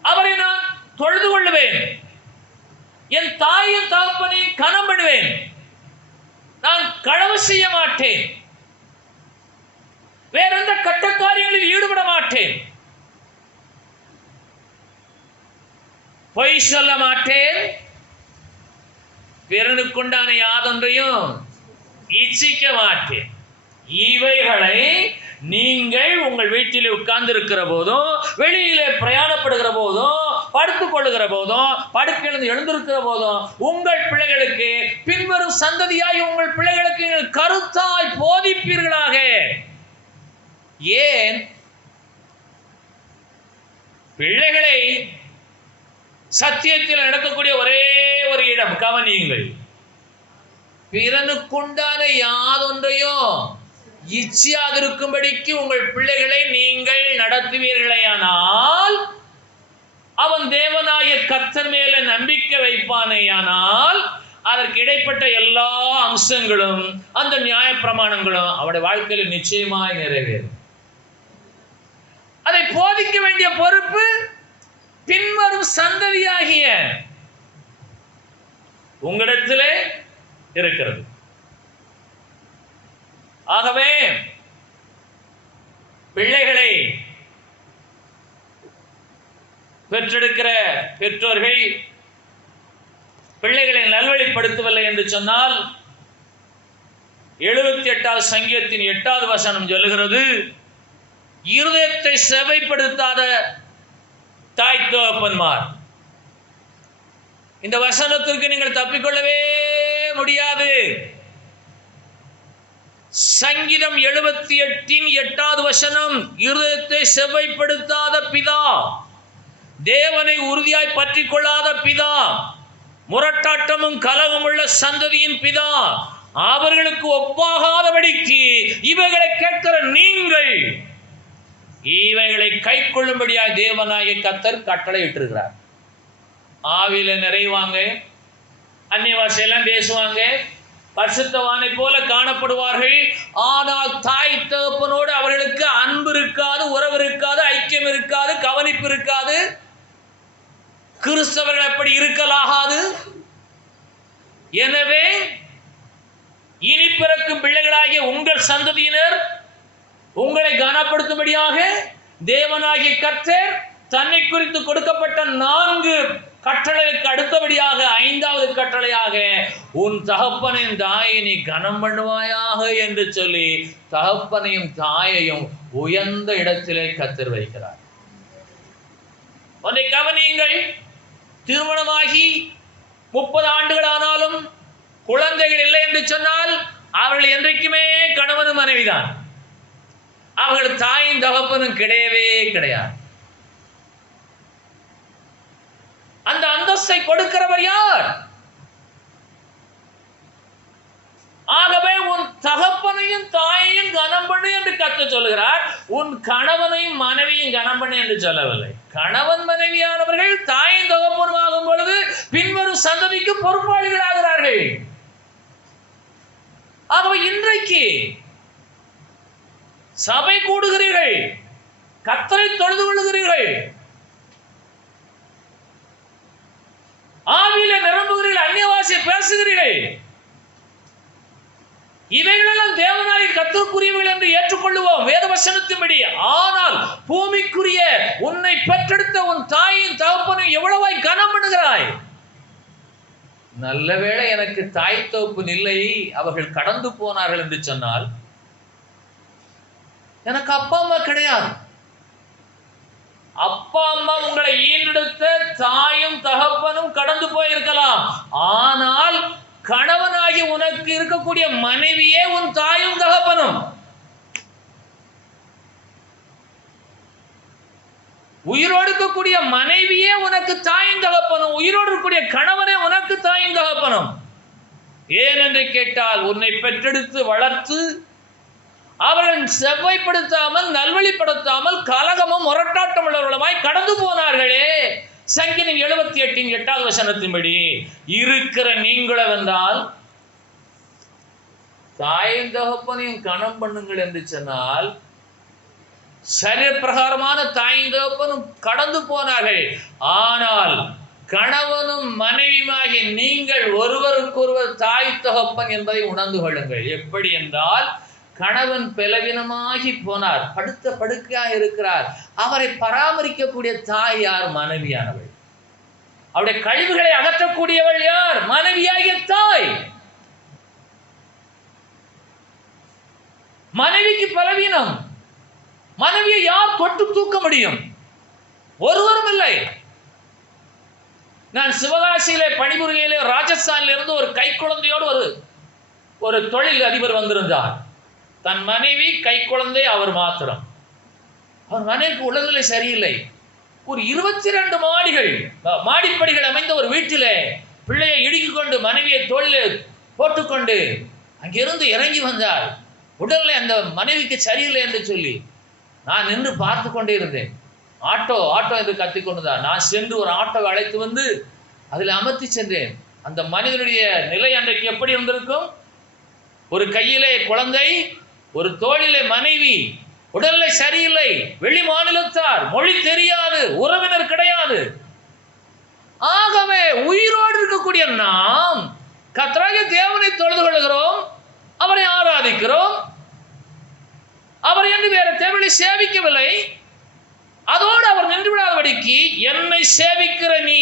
அவரை நான் தொழுது கொள்ளுவேன், என் தாயும் தகப்பனையும் கனம் பண்ணுவேன், நான் களவு செய்ய மாட்டேன், வேற எந்த கட்ட காரியங்களில் ஈடுபட மாட்டேன், பொய் சொல்ல மாட்டேன், பிறனுக்குண்டான யாதொன்றையும் இச்சிக்க மாட்டேன். இவைகளை நீங்கள் உங்கள் வீட்டில் உட்கார்ந்து இருக்கிற போதும், வெளியிலே பிரயாணப்படுகிற போதும், படுத்துக் கொள்ளுகிற போதும், படுக்கையிலிருந்து எழுந்திருக்கிற போதும் உங்கள் பிள்ளைகளுக்கு, பின்வரும் சந்ததியாய் உங்கள் பிள்ளைகளுக்கு கருத்தாய் போதிப்பீர்களாக. ஏன்? பிள்ளைகளை சத்தியத்தில் நடக்கக்கூடிய ஒரே ஒரு இடம் கவனியுங்கள். பிறனுக்குண்டான யாதொன்றையும் இச்சியாதிருக்கும்படிக்கு உங்கள் பிள்ளைகளை நீங்கள் நடத்துவீர்களேயானால், அவன் தேவனாய கர்த்தர் மேல நம்பிக்கை வைப்பானேயானால், அதற்கு இடைப்பட்ட எல்லா அம்சங்களும் அந்த நியாய பிரமாணங்களும் அவருடைய வாழ்க்கையில் நிச்சயமாய் நிறைவேறும். அதை போதிக்க வேண்டிய பொறுப்பு பின்வரும் சந்ததியாகிய உங்களிடத்திலே இருக்கிறது. ஆகவே பிள்ளைகளை பெற்றெடுக்கிற பெற்றோர்கள் பிள்ளைகளை நல்வழிப்படுத்தவில்லை என்று சொன்னால், 78வது சங்கீதத்தின் 8வது வசனம் சொல்லுகிறது, இருதயத்தை செவைப்படுத்தாத தாய் தகப்பன்மார். இந்த வசனத்திற்கு நீங்கள் தப்பிக்கொள்ளவே முடியாது. சங்கீதம் 78ன் 8வது வசனம், இருதயத்தை செவ்வைப்படுத்தாத பிதா, தேவனை உறுதியாய் பற்றி கொள்ளாத பிதா, முரட்டாட்டமும் கலகமுள்ள சந்ததியின் பிதா, அவர்களுக்கு ஒப்பாகாதபடிக்கு இவைகளை கேட்கிற நீங்கள் இவைகளை கை கொள்ளும்படியாய் தேவனாய கர்த்தர் கட்டளை இட்டிருக்கிறார். ஆவியில நிறைவாங்க, அந்நிய பாஷையெல்லாம் பேசுவாங்க, பரிசுத்தவானை போல காணப்படுவார்கள். ஆனால் தாய் தகப்பனோடு அவர்களுக்கு அன்பு இருக்காது, உறவு இருக்காது, ஐக்கியம் இருக்காது, கவனிப்பு இருக்காது. கிறிஸ்தவர்கள் அப்படி இருக்கலாகாது. எனவே இனி பிறக்கும் பிள்ளைகளாகிய உங்கள் சந்ததியினர் உங்களை கனப்படுத்தும்படியாக தேவனாகிய கர்த்தர் தன்னை குறித்து கொடுக்கப்பட்ட 4 கட்டளைக்கு அடுத்தபடியாக 5வது கட்டளையாக, உன் தகப்பனையும் தாயை நீ கனம் பண்ணுவாயாக என்று சொல்லி தகப்பனையும் தாயையும் உயர்ந்த இடத்திலே கர்த்தர் வைக்கிறார். ஒன்றை கவனியுங்கள், திருமணமாகி 30 ஆண்டுகள் ஆனாலும் குழந்தைகள் இல்லை என்று சொன்னால் அவர்கள் என்றைக்குமே கணவனும் மனைவிதான். அவர்கள் தாயும் தகப்பனும் கிடையவே கிடையாது. அந்த அந்தஸ்தை கொடுக்கிறவர் யார்? ஆகவே உன் தகப்பனையும் தாயையும் கனம் பண்ணு என்று கர்த்தர் சொல்கிறார். உன் கணவனையும் மனைவியும் கனம் பண்ணு என்று சொல்லவில்லை. கணவன் மனைவியானவர்கள் தாயும் தகப்பனும் ஆகும் பொழுது பின்வரும் சந்ததிக்கு பொறுப்பாளிகளாகிறார்கள். ஆகவே இன்றைக்கு சபை கூடுகிறீர்கள், கர்த்தரை தொழுது கொள்ளுகிறீர்கள், ஆவியில நிரம்புகிறீர்கள், அந்நிய பாஷை பேசுகிறீர்கள், இவைகளெல்லாம் தேவனாய் கர்த்தருக்குரியவைகள் என்று ஏற்றுக்கொள்ளுவோம் வேத வசனத்தின்படி. ஆனால் பூமிக்குரிய உன்னை பெற்றெடுத்த உன் தாயின் தகப்பனை எவ்வளவாய் கனம் பண்ணுகிறாய்? நல்ல வேளை எனக்கு தாய் தகப்பன் இல்லை, அவர்கள் கடந்து போனார்கள் என்று சொன்னால், எனக்கு அப்பா அம்மா கிடையாது. அப்பா அம்மா உங்களை ஈன்றெடுத்த தாயும் தகப்பனும் கடந்து போயிருக்கலாம். ஆனால் கணவனாகி உனக்கு இருக்கக்கூடிய மனைவியே உன் தாயும் தகப்பனும். உயிரோடு இருக்கக்கூடிய மனைவியே உனக்கு தாயும் தகப்பனும், உயிரோடு இருக்கக்கூடிய கணவனே உனக்கு தாயும் தகப்பனும். ஏன் என்று கேட்டால், உன்னை பெற்றெடுத்து வளர்த்து அவர்கள் செவ்வாய்ப்படுத்தாமல் நல்வழிப்படுத்தாமல் கலகமும் முரட்டாட்டம் உள்ளவர்களுமாய் கடந்து போனார்களே, சங்கீதம் 78:8 இருக்கிற நீங்களும் என்றால் தாயும் தகப்பனையும் கணம் பண்ணுங்கள் என்று சொன்னால், சரீர பிரகாரமான தாயும் தகப்பனும் கடந்து போனார்கள். ஆனால் கணவனும் மனைவியுமாகிய நீங்கள் ஒருவருக்கொருவர் தாய் தகப்பன் என்பதை உணர்ந்து கொள்ளுங்கள். எப்படி என்றால், கணவன் பலவீனமாகி போனார், படுத்த படுக்கையாக இருக்கிறார். அவரை பராமரிக்கக்கூடிய தாய் யார்? மனைவியானவள். அவருடைய கழிவுகளை அகற்றக்கூடியவள் யார்? மனைவியாகிய தாய். மனைவிக்கு பலவீனம், மனைவியை யார் தொட்டு தூக்க முடியும்? ஒருவரும் இல்லை. நான் சிவகாசியிலே பணிபுரியிலே ராஜஸ்தானில் இருந்து ஒரு கை குழந்தையோடு ஒரு தொழில் அதிபர் வந்திருந்தார். தன் மனைவி, கை குழந்தை, அவர் மாத்திரம். அவர் மனைவிக்கு உடல்நிலை சரியில்லை. ஒரு 22 மாடிப்படிகள் அமைந்த ஒரு வீட்டிலே பிள்ளையை இடுக்கிக் கொண்டு மனைவியை தோளில் போட்டுக்கொண்டு அங்கிருந்து இறங்கி வந்தார். உடல்நிலை அந்த மனைவிக்கு சரியில்லை என்று சொல்லி நான் நின்று பார்த்து கொண்டே இருந்தேன். ஆட்டோ என்று கத்திக்கொண்டுதான் நான் சென்று ஒரு ஆட்டோவை அழைத்து வந்து அதில் அமர்த்தி சென்றேன். அந்த மனிதனுடைய நிலை அன்றைக்கு எப்படி இருந்திருக்கும்? ஒரு கையிலே குழந்தை, ஒரு தோளிலே மனைவி, உடல்நிலை சரியில்லை, வெளி மாநிலத்தார், மொழி தெரியாது, உறவினர் கிடையாது. ஆகவே உயிரோடு இருக்கக்கூடிய நாம் கர்த்தராகிய தேவனை தொழுது கொள்கிறோம், அவரை ஆராதிக்கிறோம். அவர் என்று வேற தேவனை சேவிக்கவில்லை. அதோடு அவர் நின்று விடாதபடிக்கு என்னை சேவிக்கிற நீ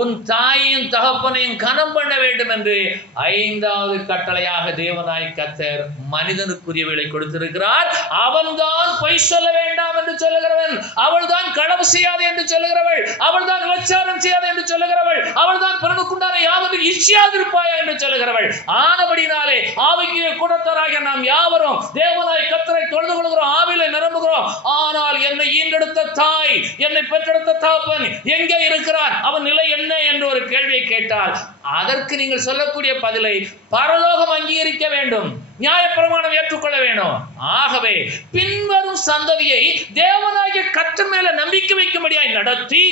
உன் தாயையும் தகப்பனையும் கனம் பண்ண வேண்டும் என்று 5வது கட்டளையாக தேவனாய் கர்த்தர் மனிதனுக்குரியவைகளை கொடுத்திருக்கிறார். அவன்தான் பொய் சொல்ல வேண்டாம் என்று சொல்லுகிறவன், அவள் தான் களவு செய்யாது என்று சொல்லுகிறவள், அவள் தான் விபச்சாரம் செய்யாது என்று சொல்லுகிறவள், அவள் தான் பிறனுக்குண்டான யாவதும் இச்சியாதிருப்பாயா என்று சொல்லுகிறவள். ஆனபடினாலே ஆவிக்குரிய கூட்டத்தாராகிய நாம் யாவரும் தேவனாய் கர்த்தரை தொழுது கொள்கிறோம், ஆவியிலே நிரம்புகிறோம். ஆனால் என்னை ஈண்டெடுத்த தாய், என்னை பெற்றெடுத்த தகப்பன் எங்கே இருக்கிறான், அவன் நிலை என்ன என்று ஒரு கேள்வியை கேட்டால் அதற்கு நீங்கள் சொல்லக்கூடிய பதிலை பரலோகம் அங்கீகரிக்க வேண்டும், நியாயப்பிரமாணம் ஏற்றுக்கொள்ள வேண்டும். ஆகவே பின்வரும் சந்ததியை தேவனாகிய கர்த்தர் மேல நம்பிக்கை வைக்கும்படியாய் நடத்தி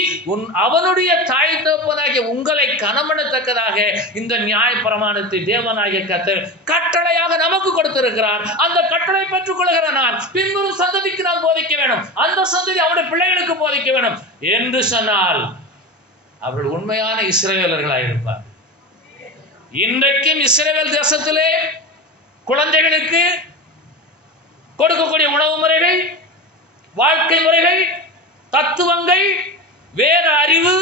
அவனுடைய தாய் தகப்பனாகிய உங்களை கனமனத்தக்கதாக இந்த நியாயப்பிரமாணத்தை தேவனாகிய கர்த்தர் கட்டளையாக நமக்கு கொடுத்திருக்கிறார். அந்த கட்டளை பெற்றுக் கொள்கிற நான் பின்வரும் சந்ததிக்கு நான் போதிக்க வேண்டும், அந்த சந்ததி அவருடைய பிள்ளைகளுக்கு போதிக்க வேண்டும் என்று சொன்னால் அவர்கள் உண்மையான இஸ்ரவேலர்களாயிருப்பார். இன்றைக்கும் இஸ்ரவேல் தேசத்திலே குழந்தைகளுக்கு கொடுக்கக்கூடிய உணவு முறைகள், வாழ்க்கை முறைகள், தத்துவங்கள், வேத அறிவு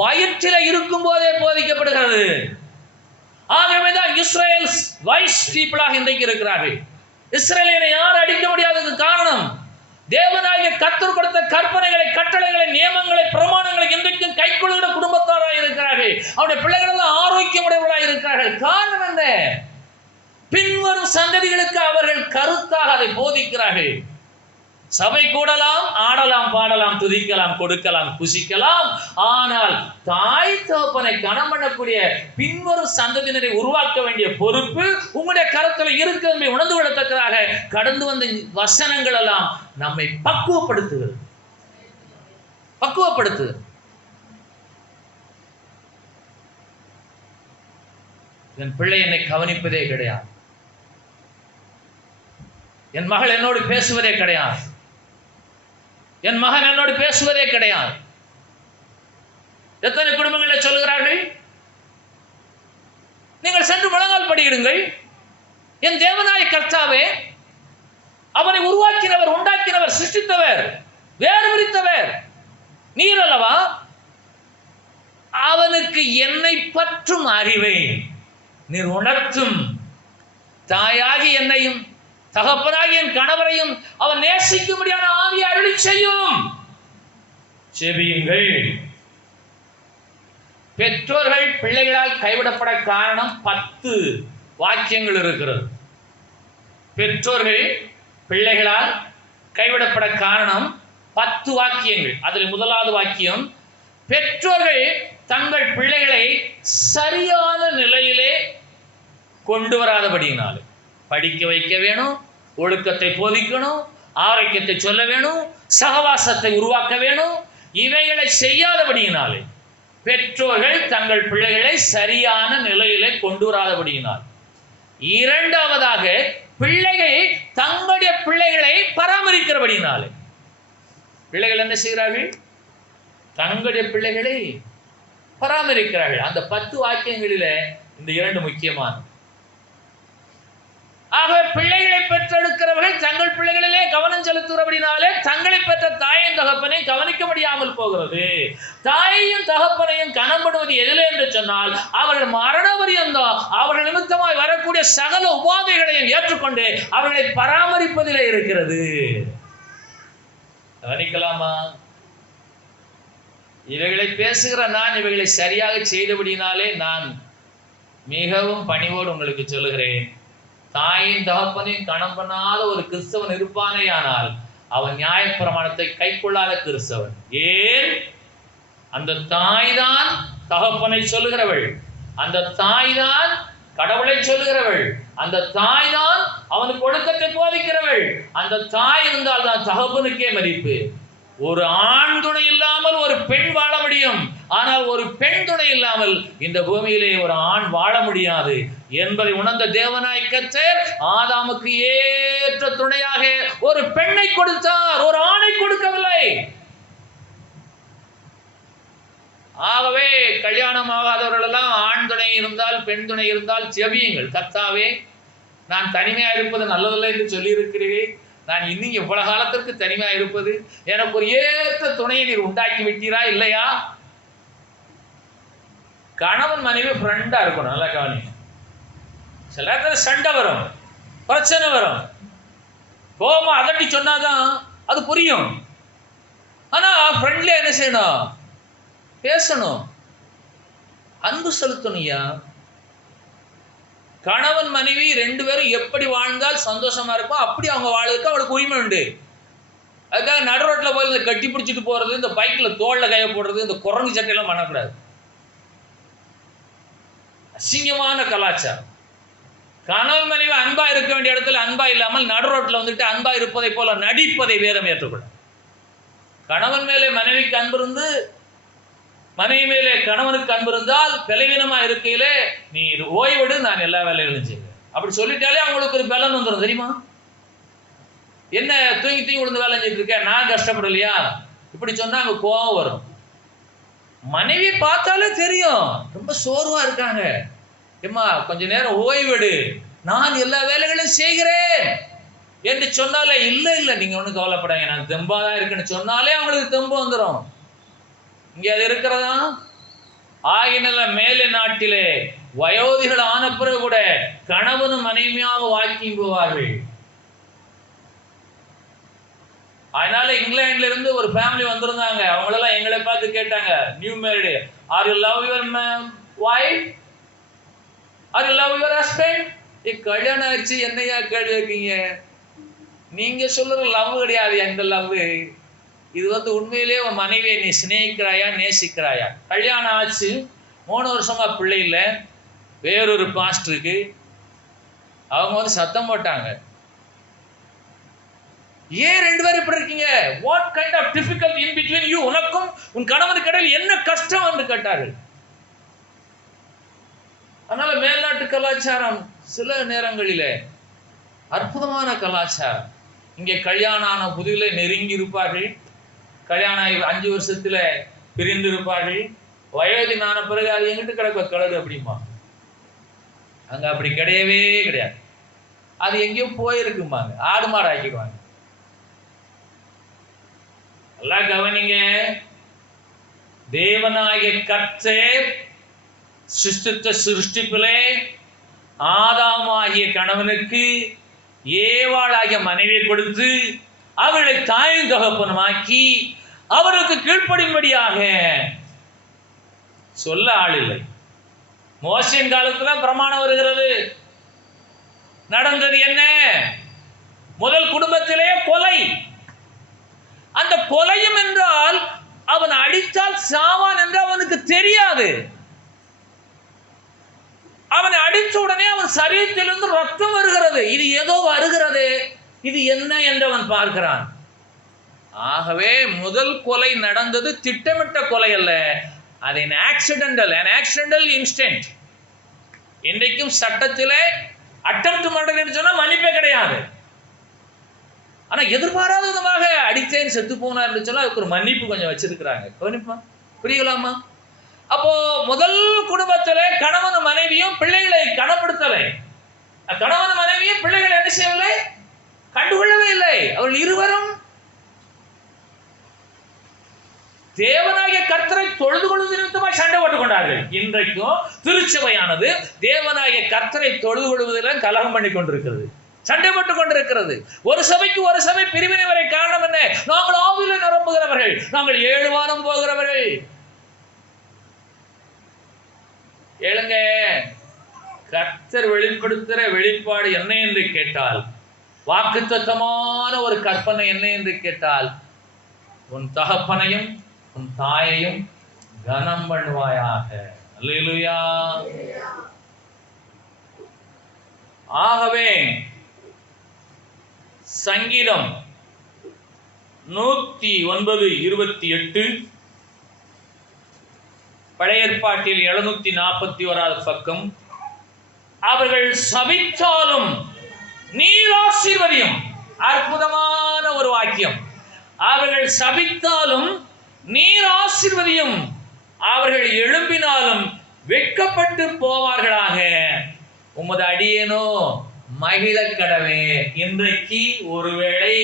வயிற்றில் இருக்கும் போதே போதிக்கப்படுகிறது. ஆகவேதான் இஸ்ரேல் வைஸ் பீப்பிளாக இன்றைக்கு இருக்கிறார்கள். இஸ்ரேலினை யாரும் அடிக்க முடியாததுக்கு காரணம் தேவனாகிய கர்த்தர் கொடுத்த கற்பனைகளை, கட்டளைகளை, நியமங்களை, பிரமாணங்களை இன்றைக்கும் கைக்கொள்கிற குடும்பத்தாராக இருக்கிறார்கள். அவருடைய பிள்ளைகள் எல்லாம் ஆரோக்கியமுடையவர்களாக இருக்கிறார்கள். காரணம் என்ன? பின்வரும் சந்ததிகளுக்கு அவர்கள் கருத்தாக அதை போதிக்கிறார்கள். சபை கூடலாம், ஆடலாம், பாடலாம், துதிக்கலாம், கொடுக்கலாம், புசிக்கலாம். ஆனால் தாய் தகப்பனை கனம் பண்ணக்கூடிய பின்வரும் சந்ததியினரை உருவாக்க வேண்டிய பொறுப்பு உங்களுடைய கருத்தில் இருக்கிறதை உணர்ந்து கொள்ளத்தக்கதாக கடந்து வந்த வசனங்கள் எல்லாம் நம்மை பக்குவப்படுத்துகிறது. என் பிள்ளை என்னை கவனிப்பதே கிடையாது, என் மகள் என்னோடு பேசுவதே கிடையாது, என் மகன் என்னோடு பேசுவதே கிடையாது. எத்தனை குடும்பங்களில் சொல்லுகிறார்கள், நீங்கள் சென்று முழங்கால் படியிடுங்கள், என் தேவனாய கர்த்தாவே, அவனை உருவாக்கினவர், உண்டாக்கினவர், சிருஷ்டித்தவர், வேறு விரித்தவர் நீர் அல்லவா, அவனுக்கு என்னை பற்றும் அறிவை நீர் உணர்த்தும். தாயாகி என்னையும் தகப்பனாகி என் கணவரையும் அவன் நேசிக்கும்படியான ஆவியை அருளி செய்யும். செபியுங்கள். பெற்றோர்கள் பிள்ளைகளால் கைவிடப்பட காரணம் 10 வாக்கியங்கள் இருக்கிறது. பெற்றோர்கள் பிள்ளைகளால் கைவிடப்பட காரணம் 10 வாக்கியங்கள். அதில் முதலாவது வாக்கியம், பெற்றோர்கள் தங்கள் பிள்ளைகளை சரியான நிலையிலே கொண்டு வராதபடியினாலே. படிக்க வைக்க வேணும், ஒழுக்கத்தை போதிக்கணும், ஆரோக்கியத்தை சொல்ல வேணும், சகவாசத்தை உருவாக்க வேணும். இவைகளை செய்யாதபடியினாலே, பெற்றோர்கள் தங்கள் பிள்ளைகளை சரியான நிலையிலே கொண்டு வராதபடியினால், இரண்டாவதாக பிள்ளைகள் தங்களுடைய பிள்ளைகளை பராமரிக்கிறபடினாலே. பிள்ளைகள் என்ன செய்கிறார்கள்? தங்களுடைய பிள்ளைகளை பராமரிக்கிறார்கள். அந்த 10 வாக்கியங்களிலே இந்த 2 முக்கியமான. ஆக பிள்ளைகளை பெற்றெடுக்கிறவர்கள் தங்கள் பிள்ளைகளிலே கவனம் செலுத்துகிறபடினாலே தங்களை பெற்ற தாயின் தகப்பனை கவனிக்க முடியாமல் போகிறது. தாயையும் தகப்பனையும் கனப்படுவது எதிலே என்று சொன்னால், அவர்கள் மரண பரியந்தம் அவர்கள் நிமித்தமாய் வரக்கூடிய சகல உபாதைகளையும் ஏற்றுக்கொண்டு அவர்களை பராமரிப்பதிலே இருக்கிறது. கவனிக்கலாமா? இவைகளை பேசுகிற நான் இவைகளை சரியாக செய்தபடினாலே நான் மிகவும் பணிவோடு உங்களுக்கு சொல்லுகிறேன், தாயின் தகப்பனையும் கணம் பண்ணாத ஒரு கிறிஸ்தவன் இருப்பானே ஆனால் அவன் நியாயப்பிரமாணத்தை கை கொள்ளாத கிறிஸ்தவன். ஏன்? அந்த தாய் தான் தகப்பனை சொல்லுகிறவள், அந்த தாய் தான் கடவுளை சொல்லுகிறவள், அந்த தாய் தான் அவனுக்கு ஒழுக்கத்தை போதிக்கிறவள். அந்த தாய் இருந்தால் தான் தகப்பனுக்கே மதிப்பு. ஒரு ஆண் துணை இல்லாமல் ஒரு பெண் வாழ முடியும், ஆனால் ஒரு பெண் துணை இல்லாமல் இந்த பூமியிலே ஒரு ஆண் வாழ முடியாது என்பதை உணர்ந்த தேவனாய் கர்த்தர் ஆதாமுக்கு ஏற்ற துணையாக ஒரு பெண்ணை கொடுத்தார், ஒரு ஆணை கொடுக்கவில்லை. ஆகவே கல்யாணம் ஆகாதவர்கள் எல்லாம் ஆண் துணை இருந்தால் பெண் துணை இருந்தால் ஜெபியுங்கள், கர்த்தாவே நான் தனிமையா இருப்பது நல்லதில்லை என்று சொல்லி இருக்கிறேன், நான் இன்னும் எவ்வளவு காலத்திற்கு தனிமையா இருப்பது, எனக்கு ஒரு ஏற்ற துணையை நீர் உண்டாக்கி விட்டீரா இல்லையா? கணவன் மனைவி ஃப்ரெண்டா இருக்கணும். நல்லா கவனிங்க. சில நேரத்தில் சண்டை வரும், பிரச்சனை வரும், கோபமா அதட்டி சொன்னாதான் அது புரியும். ஆனா ஃப்ரெண்ட்லியா என்ன செய்யணும்? பேசணும், அன்பு செலுத்தணும்யா. கணவன் மனைவி 2 பேரும் எப்படி வாழ்ந்தால் சந்தோஷமா இருக்கும் அப்படி அவங்க வாழ்றதுக்கு அவளுக்கு உரிமை உண்டு. அதுக்காக நடு ரோட்டில் போய் இந்த கட்டி பிடிச்சிட்டு போறது, இந்த பைக்ல தோல்ல கைய போடுறது, இந்த குரங்கு சட்டையெல்லாம் பண்ணக்கூடாது. அசிங்கமான கலாச்சாரம். கணவன் மனைவி அன்பா இருக்க வேண்டிய இடத்துல அன்பா இல்லாமல் நடு ரோட்டில் வந்துட்டு அன்பா இருப்பதை போல நடிப்பதை வேதம் ஏற்றுக்கொள்ளும். கணவன் மேலே மனைவிக்கு அன்பு இருந்து மனைவி மேலே கணவனுக்கு அன்பு இருந்தால் பலவீனமா இருக்கையிலே நீ ஓய்வெடு, நான் எல்லா வேலைகளும் செய்வேன் அப்படி சொல்லிட்டாலே அவங்களுக்கு ஒரு பலன் வந்துடும். தெரியுமா? என்ன தூங்கி தூங்கி விழுந்து வேலை செஞ்சுட்டு இருக்க, நான் கஷ்டப்படலையா? இப்படி சொன்னா அங்க கோபம் வரும். மனைவி பார்த்தாலே தெரியும் ரொம்ப சோர்வா இருக்காங்க, ஏம்மா கொஞ்ச நேரம் ஓய்வெடு, நான் எல்லா வேலைகளையும் செய்கிறேன் என்று சொன்னாலே இல்லை இல்லை நீங்க ஒன்றும் கவலைப்படாங்க நான் தெம்பாதான் இருக்குன்னு சொன்னாலே அவங்களுக்கு தெம்பு வந்துடும். இங்கே அது இருக்கிறதா? ஆகினால மேலே நாட்டிலே வயோதிகள் ஆன பிறகு கூட கணவனும் மனைவியாக வாக்கிங் போவார்கள். அதனால இங்கிலாந்துல இருந்து ஒரு ஃபேமிலி வந்திருந்தாங்க. அவங்களெல்லாம் எங்களை பார்த்து கேட்டாங்க, new married, are you love your wife, are you love your husband? கல்யாணம் ஆயிடுச்சு என்னையா கேள்வி வைக்கீங்க? நீங்க சொல்ற லவ் கிடையாது எங்க லவ். இது உண்மையிலேயே உன் மனைவியை நீ சிநேகிக்கிறாயா, நேசிக்கிறாயா? கல்யாணம் ஆச்சு, 3 வருஷமா பிள்ளை இல்லை. வேறொரு பாஸ்டருக்கு அவங்க சத்தம் போட்டாங்க, ஏன் 2 பேரும் இப்படி இருக்கீங்க? What kind of difficult in between you? உனக்கும் உன் கணவனுக்கு இடையில் என்ன கஷ்டம் என்று கேட்டார்கள். அதனால மேல்நாட்டு கலாச்சாரம் சில நேரங்களிலே அற்புதமான கலாச்சாரம். இங்கே கல்யாணம் ஆன புதிலே நெருங்கி இருப்பார்கள், கல்யாணம் 5 வருஷத்துல பிரிந்து இருப்பார்கள், வயோதினான பிறகு அது எங்கிட்ட கிடக்க கலரு அப்படிமா. அங்க அப்படி கிடையவே கிடையாது. அது எங்கேயோ போயிருக்குமாங்க, ஆடு மாடு ஆக்கிடுவாங்க. நல்லா கவனிங்க. தேவனாகிய கர்த்தர் சிருஷ்டித்த சிருஷ்டிப்பிலே ஆதாமாகிய கணவனுக்கு ஏவாளாகிய மனைவியை கொடுத்து அவர்களை தாயும் தகப்பனுமாக்கி அவருக்கு கீழ்ப்படியும்படியாக சொல்ல ஆள் இல்லை. மோசேயின் காலத்துல பிரமாணம் வருகிறது. நடந்தது என்ன? முதல் குடும்பத்திலே கொலை. அந்த கொலையும் என்றால் அவன் அடித்தால் சாவான் என்று அவனுக்கு தெரியாது. அவனை அடித்த உடனே அவன் சரீரத்திலிருந்து ரத்தம் வருகிறது. இது ஏதோ வருகிறது, இது என்ன என்று அவன் பார்க்கிறான். ஆகவே முதல் கொலை நடந்தது திட்டமிட்ட கொலை அல்ல, அது ஆக்சிடென்டல் இன்ஸ்டன்ட். இன்றைக்கும் சட்டத்திலே அட்டெம்ப்ட் மர்டர் என்று சொன்னா மன்னிப்பே கிடையாது. ஆனா எதிர்பாராத விதமாக அடித்தேன் செத்து போனார் என்று சொன்னா அதுக்கு ஒரு மன்னிப்பு கொஞ்சம் வச்சிருக்கிறாங்க. கவனிப்பா, புரியலாமா? அப்போ முதல் குடும்பத்திலே கணவன் மனைவியும் பிள்ளைகளை கனப்படுத்தலை. கணவன் மனைவியும் பிள்ளைகளை என்ன செய்யவில்லை, கண்டுகொள்ளவே இல்லை. அவர்கள் இருவரும் தேவனாகிய கர்த்தரை தொழுது கொள்வது நிமித்தமாக சண்டை போட்டுக் கொண்டார்கள். இன்றைக்கும் திருச்சபையானது தேவனாகிய கர்த்தரை தொழுது கொள்வதில் கலகம் பண்ணி கொண்டிருக்கிறது, சண்டை போட்டுக் கொண்டிருக்கிறது. ஒரு சபைக்கு ஒரு சபை பிரிவினை வரை காரணம் என்ன? நாங்கள் ஆவியிலே நிரம்புகிறவர்கள், நாங்கள் 7 வானம் போகிறவர்கள். ஏழுங்க, கர்த்தர் வெளிப்படுத்துகிற வெளிப்பாடு என்ன என்று கேட்டால், வாக்குத்தத்தமான ஒரு கற்பனை என்ன என்று கேட்டால், உன் தகப்பனையும் உன் தாயையும் கனம் பண்ணுவாயாக. அல்லேலூயா. ஆகவே சங்கீதம் 109:28, பழைய ஏற்பாட்டில் 741 பக்கம், அவர்கள் சபித்தாலும் நீர் ஆசீர்வதியும். அற்புதமான ஒரு வாக்கியம். அவர்கள் சபித்தாலும் நீர் ஆசீர்வதியும், அவர்கள் எழும்பினாலும் வெட்கப்பட்டு போவார்களாக. உமது அடியேனோ மகிழ கடவே. இன்றைக்கு ஒருவேளை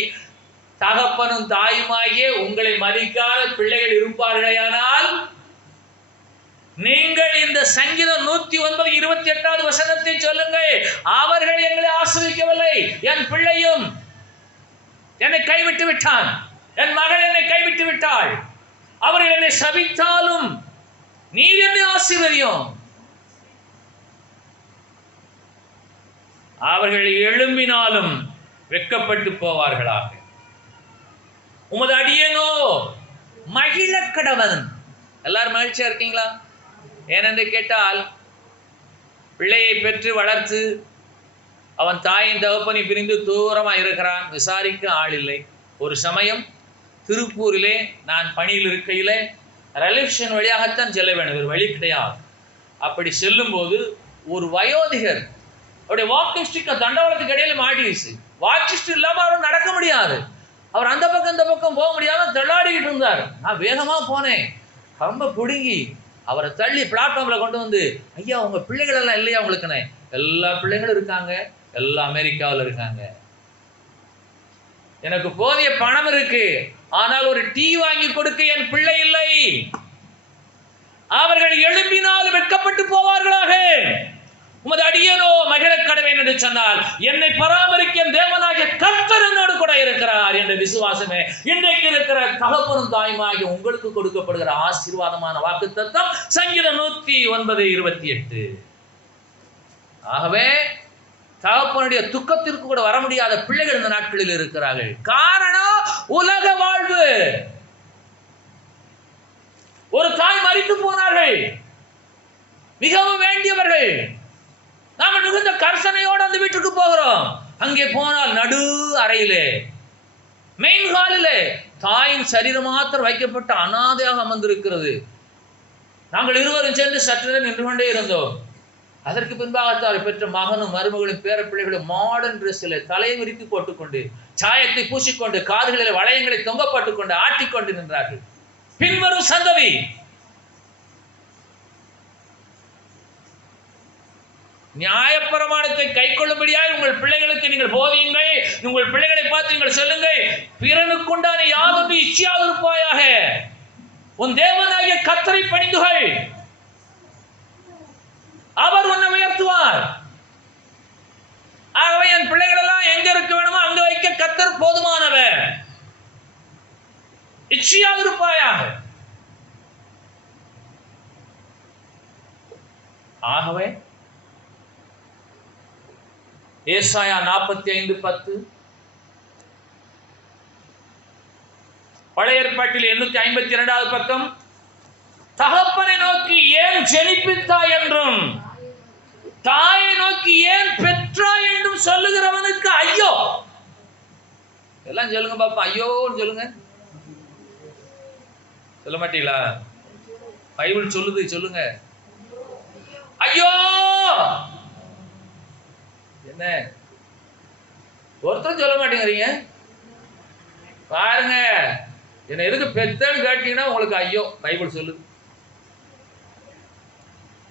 தகப்பனும் தாயுமாகிய உங்களை மதிக்காத பிள்ளைகள் இருப்பார்களேயானால், நீங்கள் இந்த சங்கீதம் 109:28 வசனத்தை சொல்லுங்கள். அவர்கள் எங்களை ஆசீர்வதிக்கவில்லை, என் பிள்ளையும் என்னை கைவிட்டு விட்டான், என் மகள் என்னை கைவிட்டு விட்டாள், அவர்கள் என்னை சபித்தாலும் நீர் என்னை ஆசீர்வதியும், அவர்கள் எழும்பினாலும் வெட்கப்பட்டு போவார்களாக. உமது அடியேனோ மகிழ கடவன். எல்லாரும் மகிழ்ச்சியா இருக்கீங்களா? ஏனென்று கேட்டால், பிள்ளையை பெற்று வளர்த்து அவன் தாயின் தகப்பனை பிரிந்து தூரமாக இருக்கிறான், விசாரிக்க ஆள் இல்லை. ஒரு சமயம் திருப்பூரிலே நான் பணியில் இருக்கையில் ரெலிப்ஷன் வழியாகத்தான் செல்ல வேண்டும், ஒரு வழி கிடையாது. அப்படி செல்லும்போது ஒரு வயோதிகர் அவருடைய வாக்கிங் ஸ்டிக்கை தண்டவாளத்துக்கு இடையில மாட்டிடுச்சு. வாக்கிங் ஸ்டிக் இல்லாமல் அவரும் நடக்க முடியாது. அவர் அந்த பக்கம் இந்த பக்கம் போக முடியாமல் தள்ளாடிக்கிட்டு இருந்தார். நான் வேகமாக போனேன், ரொம்ப பிடுங்கி அவரை தள்ளி பிளாட்ஃபார்மில் கொண்டு வந்து, ஐயா உங்கள் பிள்ளைகள் எல்லாம் இல்லையா உங்களுக்குன்னு? எல்லா பிள்ளைங்களும் இருக்காங்க, எல்லாம் அமெரிக்காவில் இருக்காங்க. எனக்கு போதிய பணம் இருக்கு, ஆனால் ஒரு டீ வாங்கி கொடுக்க என் பிள்ளை இல்லை. அவர்கள் எழுப்பினால் வெட்கப்பட்டு போவார்களாக. உமது அடியேனோ மகிழ கடவேன் என்று சொன்னால், என்னை பராமரிக்க தேவனாகிய கர்த்தர் என்னோடு கூட இருக்கிறார் என்ற விசுவாசமே இன்றைக்கு இருக்கிற தகப்பனும் தாயுமாகிய உங்களுக்கு கொடுக்கப்படுகிற ஆசீர்வாதமான வாக்குத்தத்தம் சங்கீதம் 109:28. ஆகவே தகப்பனுடைய துக்கத்திற்கு கூட வர முடியாத பிள்ளைகள் இந்த நாட்களில் இருக்கிறார்கள். காரணம் உலக வாழ்வு. ஒரு தாய் மரித்து போனார்கள், மிகவும் வேண்டியவர்கள். நாங்கள் மிகுந்த கர்சனையோடு அந்த வீட்டுக்கு போகிறோம். அங்கே போனால் நடு அறையிலே, மெயின் ஹாலிலே தாயின் சரீரம் மாத்திரம் வைக்கப்பட்ட அனாதையாக அமர்ந்திருக்கிறது. நாங்கள் இருவரும் சேர்ந்து சற்று நின்று கொண்டே இருந்தோம். அதற்கு பின்பாகத்தால் பெற்ற மகனும் மருமகளும் பேர பிள்ளைகளும் மாடர்ன் டிரெஸ்ஸில் தலையை விரித்து போட்டுக்கொண்டு, சாயத்தை பூசிக்கொண்டு, காதுகளில் வளையங்களை தொங்கப்பட்டுக் கொண்டு ஆட்டிக்கொண்டு நின்றார்கள். பின்வரும் சந்ததி நியாயப்பிரமாணத்தை கை கொள்ளும்படியாக உங்கள் பிள்ளைகளுக்கு நீங்கள் போதியுங்கள். உங்கள் பிள்ளைகளை பார்த்து நீங்கள் சொல்லுங்கள், பிறனுக்குண்டான யாதொன்று இச்சையாதிருப்பாயாக, உன் தேவனாகிய கர்த்தரை பணிந்துகள், அவர் உன்னை உயர்த்துவார். ஆகவே என் பிள்ளைகள் எல்லாம் எங்க இருக்க வேணுமோ அங்க வைக்க கர்த்தர் போதுமானவர். இச்சையாதிருப்பாயாக. ஆகவே ஏசாயா 45:10, பழைய ஏற்பாட்டில் 852 பக்கம், தகப்பனை நோக்கி ஏன் ஜெனிப்பித்தாய் என்றும் தாயை நோக்கி ஏன் பெற்றாய் என்றும் சொல்லுகிறவனுக்கு ஐயோ. எல்லாம் சொல்லுங்க பாப்பா, ஐயோன்னு சொல்லுங்க. சொல்ல மாட்டீங்களா? பைபிள் சொல்லுது, சொல்லுங்க. ஐயோ! என்ன ஒருத்தரும் சொல்ல மாட்டேங்கிறீங்க? பாருங்க, என்ன எதுக்கு பெத்தன்னு கேட்டீங்கன்னா உங்களுக்கு ஐயோ. பைபிள் சொல்லுது.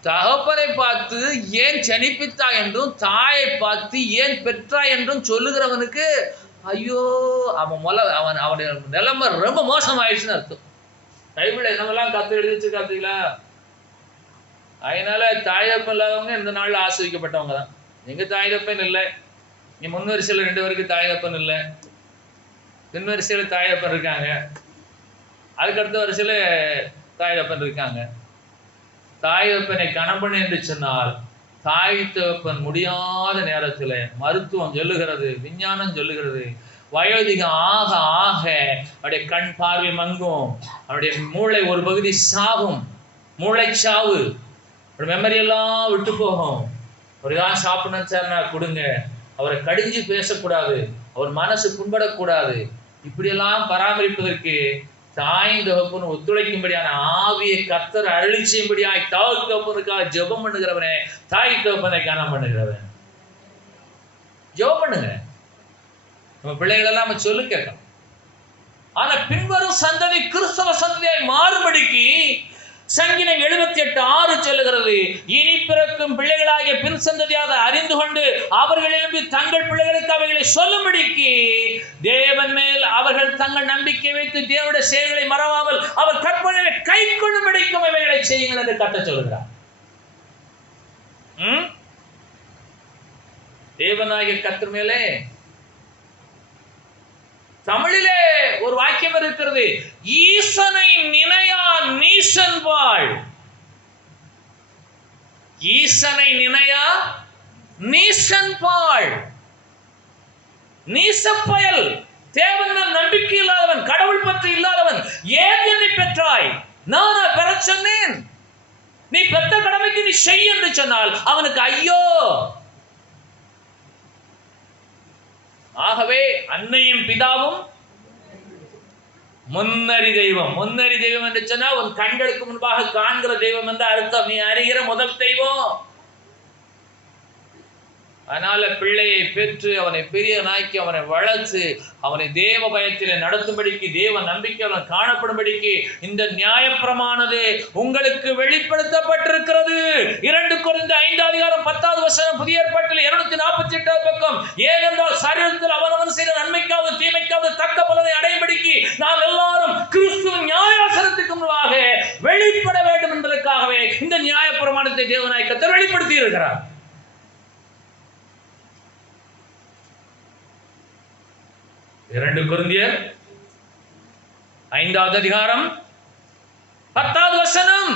தகப்பனை பார்த்து ஏன் ஜனிப்பித்தா என்றும் தாயை பார்த்து ஏன் பெற்றா என்றும் சொல்லுகிறவனுக்கு ஐயோ, அவனுடைய நிலைமை ரொம்ப மோசமாயிடுச்சுன்னு அர்த்தம். பைபிள் என்னவெல்லாம் கத்து எழுதி வச்சு காத்தீங்களா? அதனால தாய் தப்பன் இல்லாதவங்க இந்த நாள்ல ஆசிரிக்கப்பட்டவங்க தான். நீங்க தாய் தப்பன் இல்லை, நீ முன் வரிசையில் 2 பேருக்கு தாய் தப்பன் இல்லை, பின் வரிசையில் தாய் தப்பன் இருக்காங்க, அதுக்கடுத்த வரிசையில் தாய் தப்பன் இருக்காங்க. தாய் தப்பனை கணவன் என்று சொன்னால் தாய் தகப்பன் முடியாத நேரத்தில் மருத்துவம் சொல்லுகிறது, விஞ்ஞானம் சொல்லுகிறது, வயோதிகம் ஆக ஆக அவருடைய கண் பார்வை மங்கும், அவருடைய மூளை ஒரு பகுதி சாகும், மூளை சாவு, மெமரி எல்லாம் விட்டு போகும். ஒரு தான் சாப்பிடணும் சார்னா கொடுங்க, அவரை கடிஞ்சு பேசக்கூடாது, அவர் மனசு புண்படக்கூடாது. இப்படியெல்லாம் பராமரிப்பதற்கு தாயின் தகப்பன் ஒத்துழைக்கும்படியான ஆவியை கர்த்தர் அருளி செய்யும்படியாய் தாய் தகப்பனுக்காக ஜெபம் பண்ணுகிறவனே, தாய் தகப்பனை கனம் பண்ணுகிறவன். ஜெபம் பண்ணுங்க. நம்ம பிள்ளைகளெல்லாம் நம்ம சொல்லு கேட்கணும். ஆனா பின்வரும் சந்ததி கிறிஸ்தவ சந்ததியாய் மாறுபடிக்கு சங்கீதம் 78:6 சொல்லுகிறது, இனி பிறக்கும் பிள்ளைகளாகிய பின் சந்ததியாக அறிந்து கொண்டு அவர்களிலிருந்து தங்கள் பிள்ளைகளுக்கு அவைகளை சொல்லும்படிக்கு தேவன் மேல் அவர்கள் தங்கள் நம்பிக்கை வைத்து தேவனுடைய செயல்களை மறவாமல் அவர் கற்பனையை கை கொள்ளும்படிக்கும் அவைகளை செய்யுங்கள் என்று கர்த்தர் சொல்கிறார். தேவனாகிய கர்த்தர் மேலே தமிழிலே ஒரு வாக்கியம் இருக்கிறது, ஈசனை நினையா நீசன் வாழ். ஈசனை நினையா நீசன் வாழ். நீசப்பயல், தேவன் மேல் நம்பிக்கை இல்லாதவன், கடவுள் பற்றி இல்லாதவன் ஏன் என்னை பெற்றாய், நான் பெற சொன்னேன், நீ பெற்ற கடமைக்கு நீ செய் என்று சொன்னால் அவனுக்கு ஐயோ. ஆகவே அன்னையும் பிதாவும் முன்னறி தெய்வம். முன்னறி தெய்வம் என்று சொன்னால் உன் கண்களுக்கு முன்பாக காண்கிற தெய்வம் என்று அர்த்தம். நீ அறிகிற முதல் தெய்வம். அதனால பிள்ளையை பெற்று அவனை பெரியவனாக்கி அவனை வளர்த்து அவனை தேவ பயத்திலே நடத்தும்படிக்கு, தேவ நம்பிக்கை அவன் காணப்படும்படிக்கு இந்த நியாயப்பிரமானது உங்களுக்கு வெளிப்படுத்தப்பட்டிருக்கிறது. 2 கொரிந்தியர் 5:10 புதிய ஏற்பாட்டில் 248 பக்கம். ஏனென்றால் சரீரத்தில் அவனவன் செய்த நன்மைக்காவது தீமைக்காவது தக்க பலனை அடையும்படிக்கு நாம் எல்லாரும் கிறிஸ்துவின் நியாயாசனத்துக்கு முன்பாக வெளிப்பட வேண்டும் என்பதற்காகவே இந்த நியாயப்பிரமாணத்தை தேவனாய் கர்த்தர் வெளிப்படுத்தி இருக்கிறார். 2 கொரிந்தியர் 5:10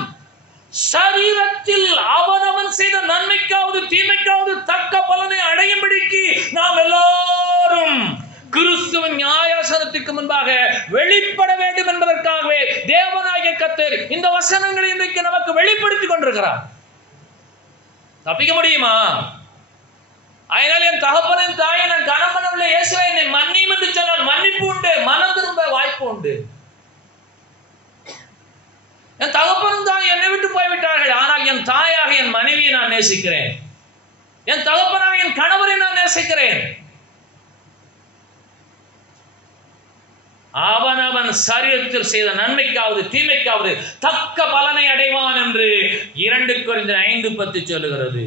சரீரத்தில் அவனவன் செய்த நன்மைக்காவது தீமைக்காவது தக்க பலனை அடையும்படிக்கு நாம் எல்லாரும் கிறிஸ்துவின் நியாயாசனத்துக்கு முன்பாக வெளிப்பட வேண்டும் என்பதற்காகவே தேவனாகிய கர்த்தர் இந்த வசனங்களை இன்றைக்கு நமக்கு வெளிப்படுத்திக் கொண்டிருக்கிறார். தப்பிக்க முடியுமா? அதனால் என் தகப்பனின் தாயை நான் கனம் பண்ணவில்லை, இயேசுவே என்னை மன்னியும் என்று சொன்னால் மன்னிப்பு உண்டு, மனம் திரும்ப வாய்ப்பு உண்டு. என் தகப்பனும் தாய் என்னை விட்டு போய்விட்டார்கள், ஆனால் என் தாயாக என் மனைவியை நான் நேசிக்கிறேன், என் தகப்பனாக என் கணவரை நான் நேசிக்கிறேன். அவனவன் சரீரத்தில் செய்த நன்மைக்காவது தீமைக்காவது தக்க பலனை அடைவான் என்று 2 கொரிந்தியர் 5:10 சொல்லுகிறது.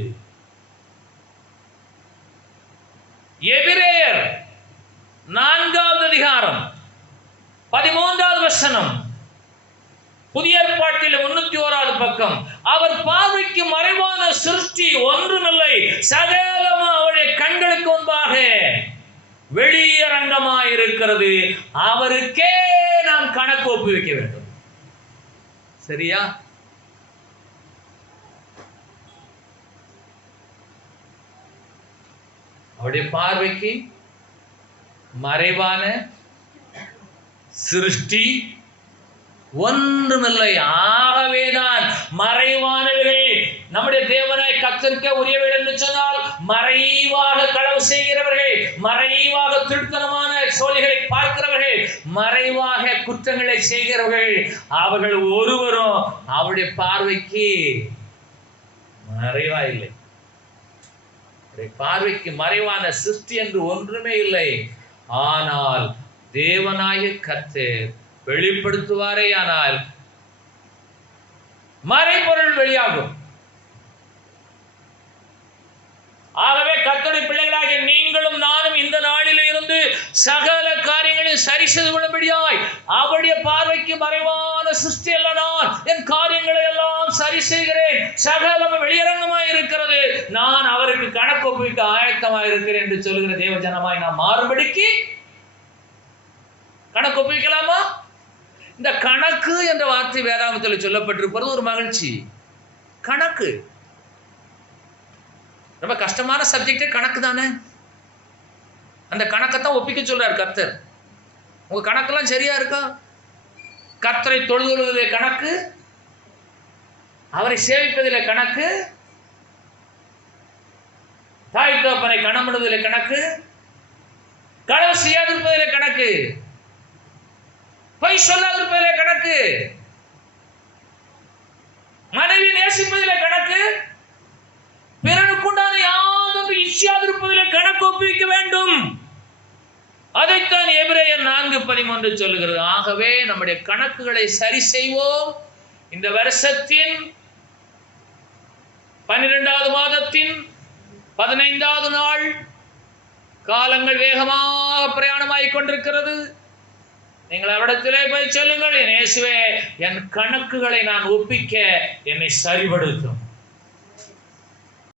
எபிரேயர் 4:13 புதிய ஏற்பாட்டில் 301 பக்கம். அவர் பார்வைக்கு மறைவான சிருஷ்டி ஒன்றுமில்லை, சகலமும் அவருடைய கண்களுக்கு முன்பாக வெளியரங்கமாயிருக்கிறது, அவருக்கே நாம் கணக்கு ஒப்புவிக்க வேண்டும். சரியா? அவருடைய பார்வைக்கு மறைவான சிருஷ்டி ஒன்றுமில்லை. ஆகவேதான் மறைவானவர்கள் நம்முடைய தேவனாய் கர்த்தருக்கே உரியவர்கள் என்று சொன்னால் மறைவாக களவு செய்கிறவர்கள், மறைவாக திருத்தனமான சோழிகளை பார்க்கிறவர்கள், மறைவாக குற்றங்களை செய்கிறவர்கள், அவர்கள் ஒருவரும் அவருடைய பார்வைக்கு மறைவா இல்லை. பார்வைக்கு மறைவான சிருஷ்டி என்று ஒன்றுமே இல்லை. ஆனால் தேவனாய கர்த்தர் வெளிப்படுத்துவாரே ஆனால் மறைபொருள் வெளியாகும். ஆகவே கர்த்தருடைய பிள்ளைகளாகிய நீங்களும் நானும் இந்த நாளில் இருந்து சகல காரியங்களையும் சரி செய்து கொள்ளும்படியாய் அவருடைய பார்வைக்கு மறைவான சிருஷ்டி அல்ல, நான் என் காரியங்களை எல்லாம் சரி செய்கிறேன், சகலம் வெளியரங்கமாய் இருக்கிறது, நான் அவருக்கு கணக்கு ஒப்புவிக்க ஆயத்தமாய் இருக்கிறேன் என்று சொல்லுகிற தேவ ஜனமாய் நாம் மாறுபடிக்கு கணக்கு ஒப்புவிக்கலாமா? இந்த கணக்கு என்ற வார்த்தை வேதாகமத்தில் சொல்லப்பட்டிருப்பது ஒரு மகிழ்ச்சி. கணக்கு ரொம்ப கஷ்டமான சப்ஜெக்டே கணக்கு தானே. அந்த கணக்கைத்தான் ஒப்பிக்க சொல்றார் கர்த்தர். உங்க கணக்கெல்லாம் சரியா இருக்கா? கர்த்தரை தொழுது கொள்வதிலே கணக்கு, அவரை சேவிப்பதிலே கணக்கு, தாய் தகப்பனை கணமிடுவதிலே கணக்கு, களவு செய்யாதிருப்பதிலே கணக்கு, பொய் சொல்லாதிருப்பதிலே கணக்கு, மனைவி நேசிப்பதிலே கணக்கு, பிறனுக்குண்டான யாதொன்று இச்சியாதிருப்பதிலே கணக்கு ஒப்புவிக்க வேண்டும். அதைத்தான் எபிரேயர் 4:13 சொல்லுகிறது. ஆகவே நம்முடைய கணக்குகளை சரி செய்வோம். இந்த வருஷத்தின் 12வது மாதத்தின் 15வது நாள். காலங்கள் வேகமாக பிரயாணமாகிக் கொண்டிருக்கிறது. நீங்கள் அவரிடத்திலே போய் சொல்லுங்கள், என் இயேசுவே, என் கணக்குகளை நான் ஒப்பிக்க என்னை சரிபடுத்தும்.